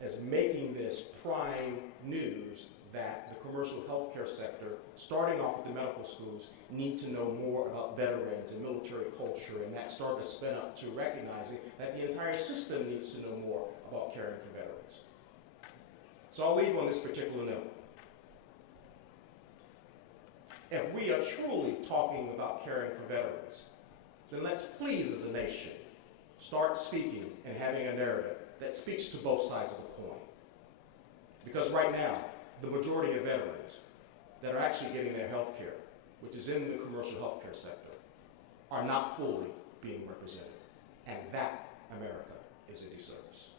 as making this prime news that the commercial healthcare sector, starting off with the medical schools, need to know more about veterans and military culture, and that started to spin up to recognizing that the entire system needs to know more about caring for veterans. So I'll leave on this particular note. If we are truly talking about caring for veterans, then let's please as a nation start speaking and having a narrative that speaks to both sides of the coin. Because right now, the majority of veterans that are actually getting their health care, which is in the commercial healthcare sector, are not fully being represented. And that, America, is a disservice.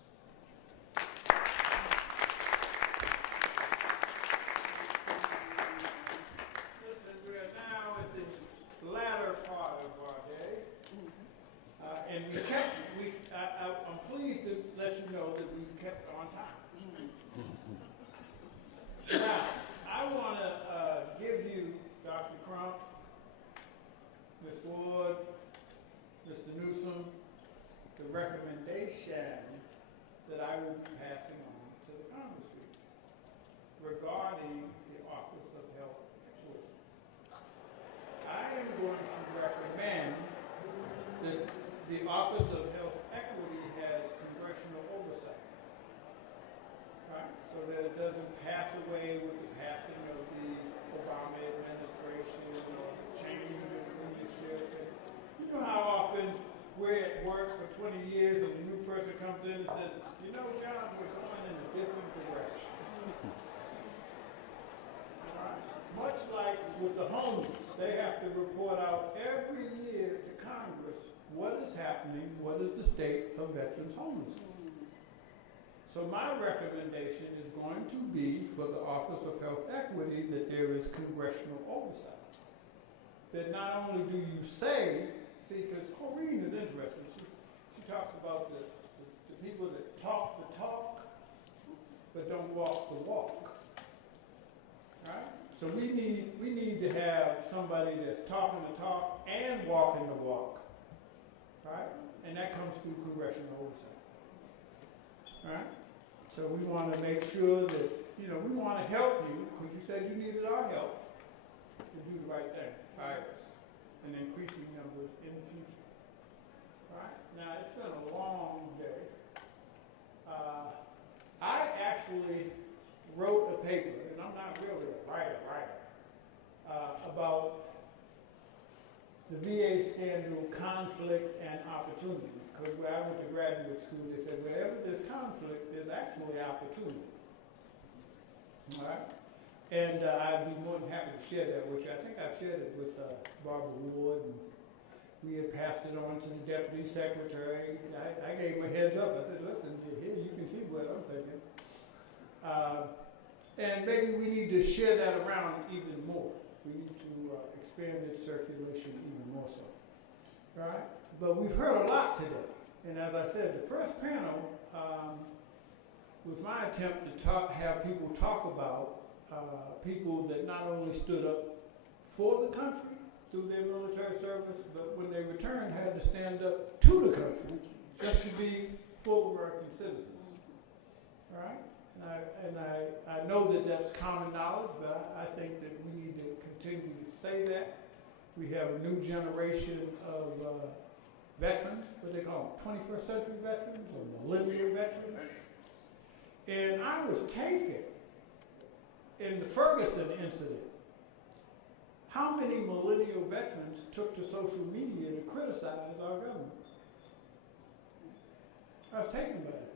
Listen, we are now at the latter part of our day. And I'm pleased to let you know that we kept on time. Now, I want to give you, Dr. Crump, Ms. Ward, Mr. Newsom, the recommendation that I will be passing on to the Congress regarding the Office of Health Equity. I am going to recommend that the Office of Health Equity has congressional oversight, right? So that it doesn't pass away with the passing of the Obama administration or change of leadership. And you know how often we're at work for 20 years and a new person comes in and says, you know, John, we're going in a different direction. Right? Much like with the homeless, they have to report out every year to Congress what is happening, what is the state of veterans homelessness. So my recommendation is going to be for the Office of Health Equity that there is congressional oversight. That not only do you say, see, because Corrine is interesting. She talks about the people that talk the talk, but don't walk the walk. Right? So we need to have somebody that's talking the talk and walking the walk. Right? And that comes through congressional oversight. Right? So we want to make sure that, we want to help you, because you said you needed our help to do the right thing by us and increasing numbers in the future. Right? Now, it's been a long day. I actually wrote a paper, and I'm not really a writer, about the VA scandal, conflict, and opportunity. Because when I went to graduate school, they said wherever there's conflict, there's actually opportunity. All right? And I'd be more than happy to share that with you. I think I've shared it with Barbara Ward, and we had passed it on to the Deputy Secretary. I gave him a heads up. I said, listen, here you can see what I'm thinking. And maybe we need to share that around even more. We need to expand its circulation even more so. Right? But we've heard a lot today. And as I said, the first panel was my attempt to have people talk about people that not only stood up for the country through their military service, but when they returned had to stand up to the country just to be full American citizens. All right? And I know that that's common knowledge, but I think that we need to continue to say that. We have a new generation of veterans, what they call them, 21st century veterans or millennial veterans. And I was taken in the Ferguson incident. How many millennial veterans took to social media to criticize our government? I was taken by it.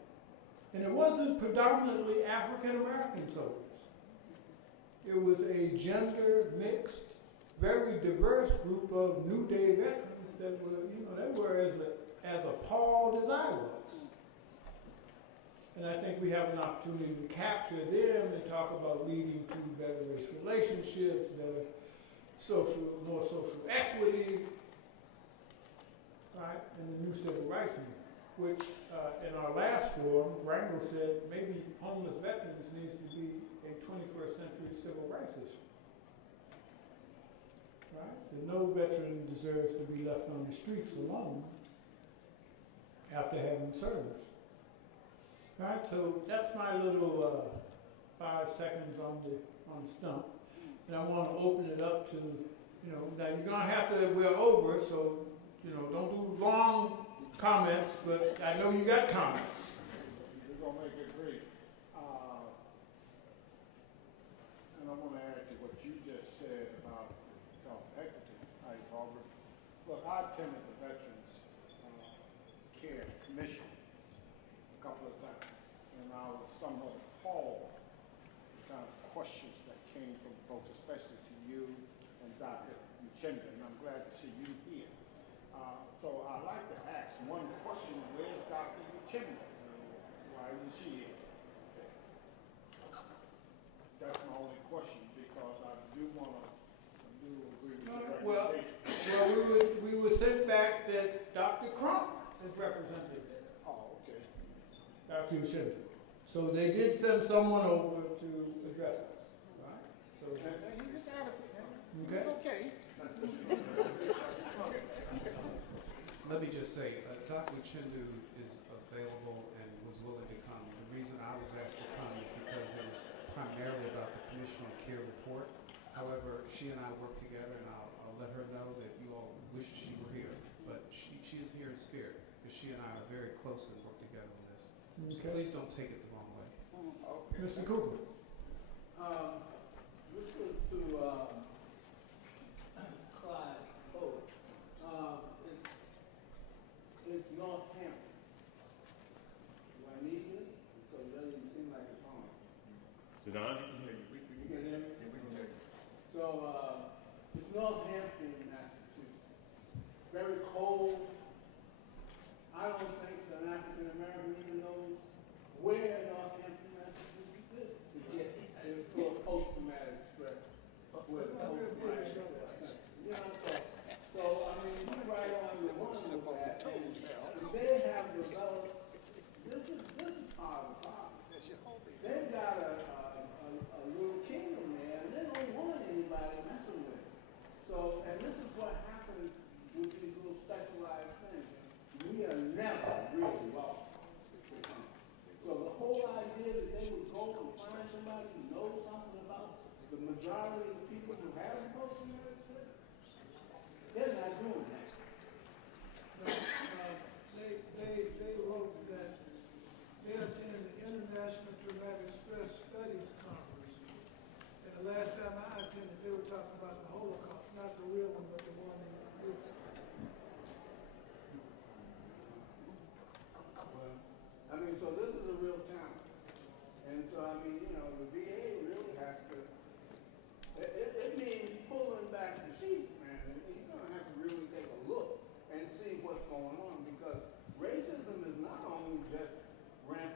And it wasn't predominantly African American soldiers. It was a gender mixed, very diverse group of New Day veterans that were, they were as appalled as I was. And I think we have an opportunity to capture them and talk about leading to better race relationships, better more social equity, right? And the new civil rights movement, which in our last forum, Rangel said maybe homeless veterans needs to be a 21st century civil rights issue. Right? That no veteran deserves to be left on the streets alone after having served. Right? So that's my little 5 seconds on the stump. And I want to open it up to, now you're going to have to, we're over, so, don't do long comments, but I know you got comments. We're going to make it brief. And I want to add to what you just said about health equity. Look, I attended the Veterans Care Commission a couple of times, and I was somewhat appalled the kind of questions that came from folks, especially to you and Dr. Uchendu, and I'm glad to see you here. So I'd like to ask one question: where's Dr. Uchendu? Why isn't she here? That's my only question, because I do agree with the recommendation. We would send back that Dr. Crump is represented there. Oh, okay. Dr. Uchendu. So they did send someone over to address us, right? So And he was adequate. Okay. It's okay. Let me just say, Dr. Uchendu is available and was willing to come. The reason I was asked to come is because it was primarily about the Commission on Care report. However, she and I work together, and I'll let her know that you all wish she were here. But she is here in spirit, because she and I are very close and work together on this. So please don't take it the wrong way. Okay. Mr. Cooper. This is to Clyde Cole. It's Northampton. Do I need this? Because it doesn't even seem like it's on. Sit down. You can hear me? Yeah, we can hear you. So, it's Northampton, Massachusetts. Very cold. I don't think an African American even knows where in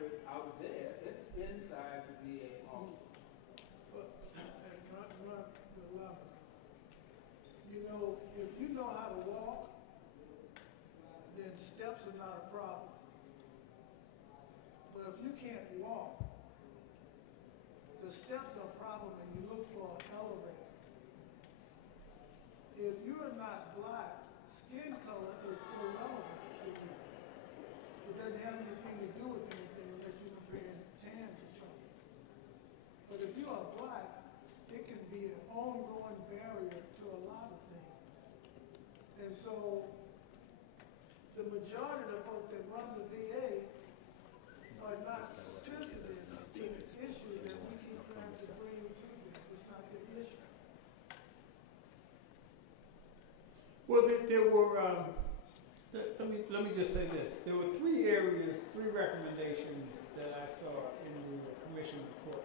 Sanford out there, it's inside the VA also. You know, if you know how to walk, then steps are not a problem. But if you can't walk, the steps are a problem and you look for an elevator. If you are not black, skin color is irrelevant to you. It doesn't have anything to do with anything unless you're comparing tans or something. But if you are black, it can be an ongoing barrier to a lot of things. And so the majority of the folks that run the VA are not sensitive to the issue that we keep trying to bring to them. It's not the issue. Well, there were, let me just say this. There were three recommendations that I saw in the commission report.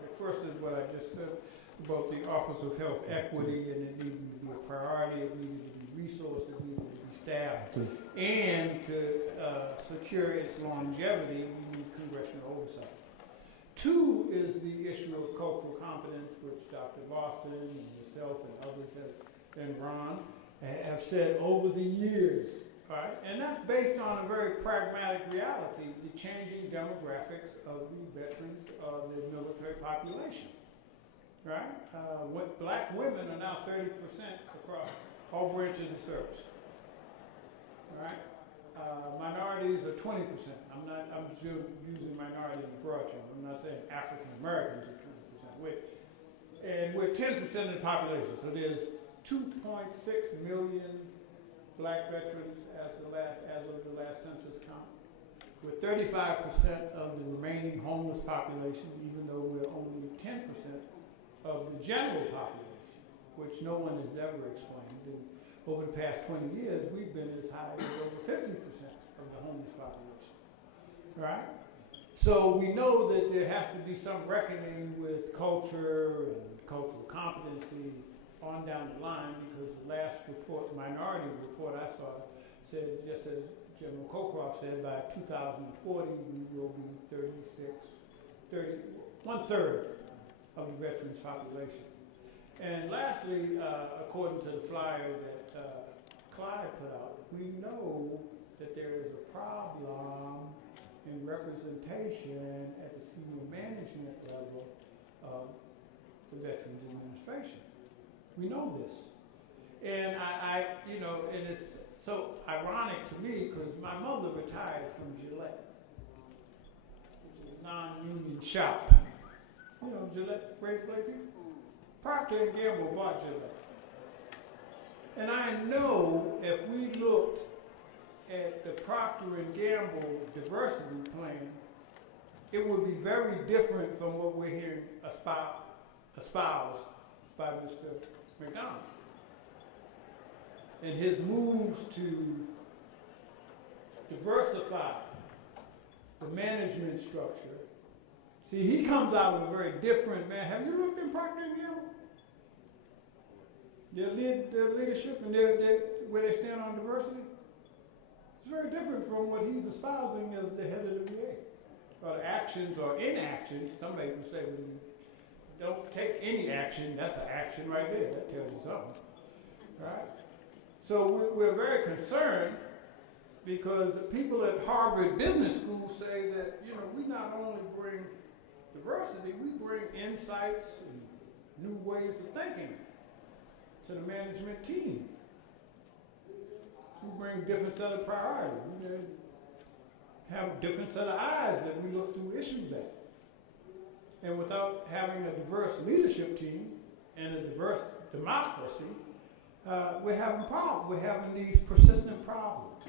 The first is what I just said about the Office of Health Equity, and it needed to be a priority, it needed to be resourced, it needed to be staffed, and to secure its longevity, we need congressional oversight. Two is the issue of cultural competence, which Dr. Boston and yourself and others and Ron have said over the years, right? And that's based on a very pragmatic reality, the changing demographics of the veterans of the military population, right? Black women are now 30% across all branches of service, right? Minorities are 20%. I'm using minority in the broad term. I'm not saying African Americans are 20%. And we're 10% of the population, so there's 2.6 million black veterans as of the last census count. We're 35% of the remaining homeless population, even though we're only 10% of the general population, which no one has ever explained. And over the past 20 years, we've been as high as over 50% of the homeless population, right? So we know that there has to be some reckoning with culture and cultural competency on down the line, because the last report, minority report I saw, said, just as General Cockcroft said, by 2040 we will be 1/3 of the veterans population. And lastly, according to the flyer that Clyde put out, we know that there is a problem in representation at the senior management level of the Veterans Administration. We know this. And and it's so ironic to me because my mother retired from Gillette, which is a non-union shop. You know, Gillette raised black people? Procter & Gamble bought Gillette. And I know if we looked at the Procter & Gamble diversity plan, it would be very different from what we're hearing espoused by Mr. McDonald. And his moves to diversify the management structure. See, he comes out with a very different man. Have you looked in Procter & Gamble? Their leadership and where they stand on diversity? It's very different from what he's espousing as the head of the VA. Or actions or inactions. Somebody would say, well, you don't take any action, that's an action right there. That tells you something. Right? So we're very concerned because people at Harvard Business School say that, we not only bring diversity, we bring insights and new ways of thinking to the management team. We bring different set of priorities. We have a different set of eyes that we look through issues at. And without having a diverse leadership team and a diverse democracy, we're having problems. We're having these persistent problems.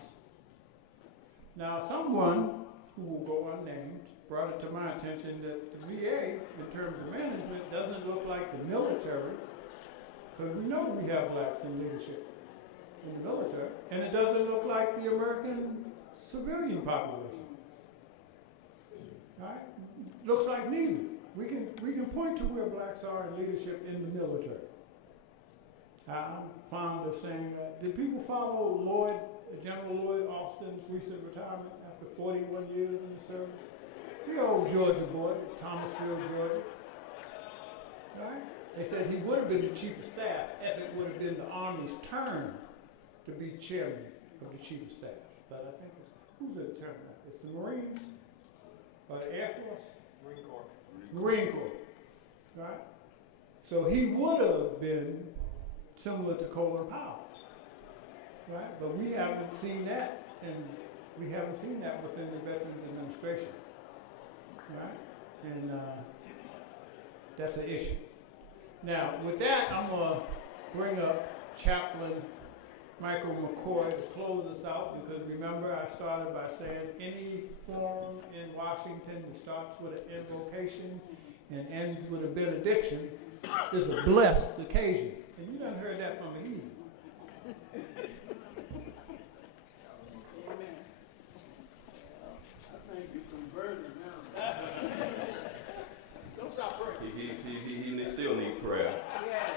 Now, someone who will go unnamed brought it to my attention that the VA, in terms of management, doesn't look like the military, because we know we have blacks in leadership in the military, and it doesn't look like the American civilian population. Right? Looks like neither. We can point to where blacks are in leadership in the military. I'm fond of saying that. Did people follow General Lloyd Austin's recent retirement after 41 years in the service? The old Georgia boy, Thomasville, Georgia. Right? They said he would have been the chief of staff if it would have been the Army's turn to be chairman of the chief of staff. But I think who's the turn? It's the Marines or the Air Force? Marine Corps. Marine Corps. Right? So he would have been similar to Colin Powell. Right? But we haven't seen that, and we haven't seen that within the Veterans Administration. Right? And that's an issue. Now, with that, I'm going to bring up Chaplain Michael McCoy to close us out, because remember I started by saying any forum in Washington that starts with an invocation and ends with a benediction is a blessed occasion. And you done heard that from me either. I think you converted now. Don't stop praying. He still need prayer. Yes.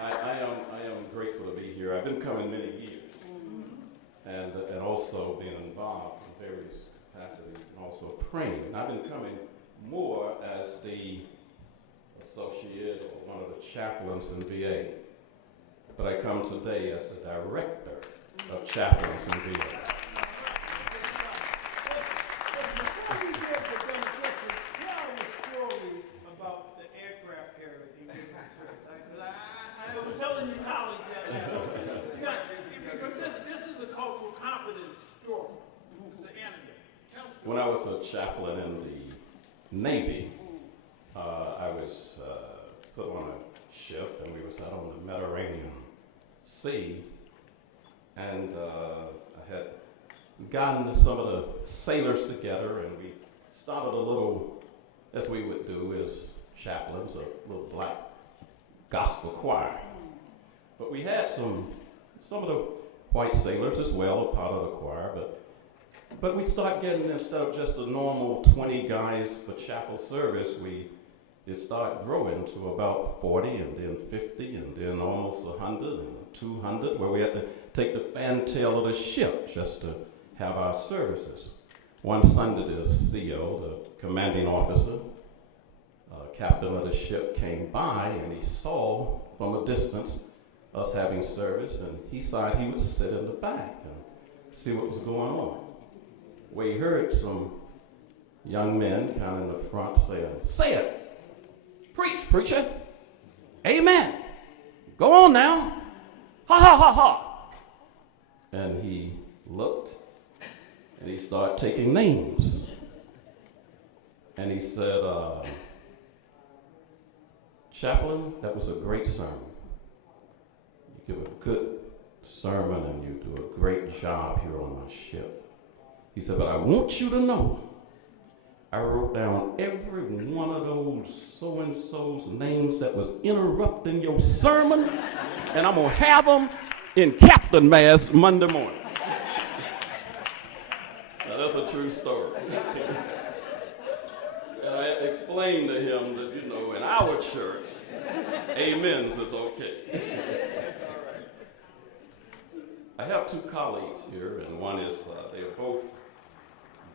I am grateful to be here. I've been coming many years, and also being involved in various capacities, and also praying. And I've been coming more as the associate or one of the chaplains in VA, but I come today as the director of chaplains in VA. Before we get to the benediction, tell the story about the aircraft carrier you gave us. Because I was telling your colleagues that last week. Because this is a cultural competence story. It's the antidote. Tell the story. When I was a chaplain in the Navy, I was put on a ship, and we was out on the Mediterranean Sea, and I had gotten some of the sailors together, and we started a little, as we would do as chaplains, a little black gospel choir. But we had some of the white sailors as well, a part of the choir, but we start getting, instead of just the normal 20 guys for chapel service, it started growing to about 40, and then 50, and then almost 100, and 200, where we had to take the fantail of the ship just to have our services. One Sunday, the CO, the commanding officer, captain of the ship, came by, and he saw from a distance us having service, and he decided he would sit in the back and see what was going on. We heard some young men kind of in the front saying, "Say it! Preach, preacher! Amen! Go on now! Ha ha ha ha!" And he looked, and he started taking names. And he said, "Chaplain, that was a great sermon. You give a good sermon, and you do a great job here on my ship." He said, "But I want you to know, I wrote down every one of those so-and-so's names that was interrupting your sermon, and I'm going to have them in Captain Mass Monday morning." Now, that's a true story. And I explained to him that, in our church, amens is okay. That's all right. I have two colleagues here, and one is, they are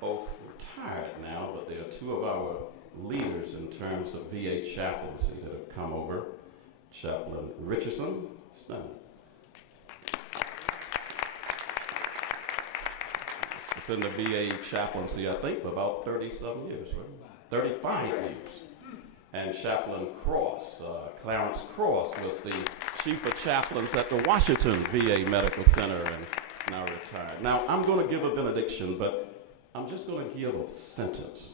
both retired now, but they are two of our leaders in terms of VA chaplaincy that have come over. Chaplain Richardson, stand. It's in the VA chaplaincy, I think, for about 30-some years, right? 35 years. And Chaplain Cross, Clarence Cross, was the chief of chaplains at the Washington VA Medical Center, and now retired. Now, I'm going to give a benediction, but I'm just going to give a sentence,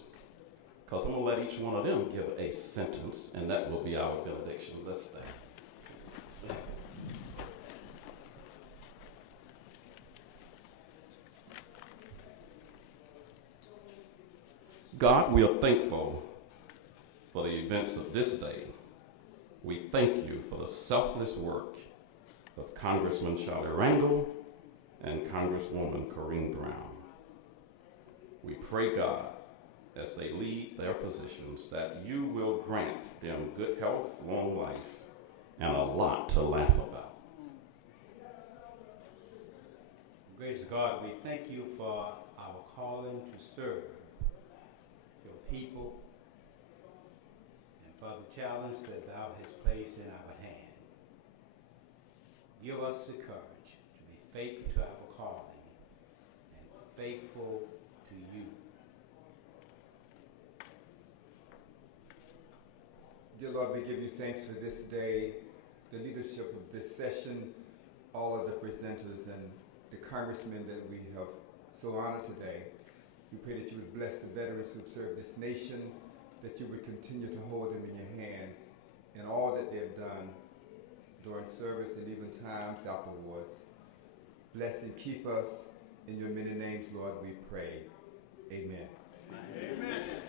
because I'm going to let each one of them give a sentence, and that will be our benediction. Let's stand. God, we are thankful for the events of this day. We thank you for the selfless work of Congressman Charlie Rangel and Congresswoman Corrine Brown. We pray, God, as they lead their positions, that you will grant them good health, long life, and a lot to laugh about. Gracious God, we thank you for our calling to serve your people challenge that thou hast placed in our hand. Give us the courage to be faithful to our calling and faithful to you. Dear Lord, we give you thanks for this day, the leadership of this session, all of the presenters and the congressmen that we have so honored today. We pray that you would bless the veterans who have served this nation, that you would continue to hold them in your hands in all that they have done during service and even times afterwards. Bless and keep us in your many names, Lord, we pray. Amen. Amen.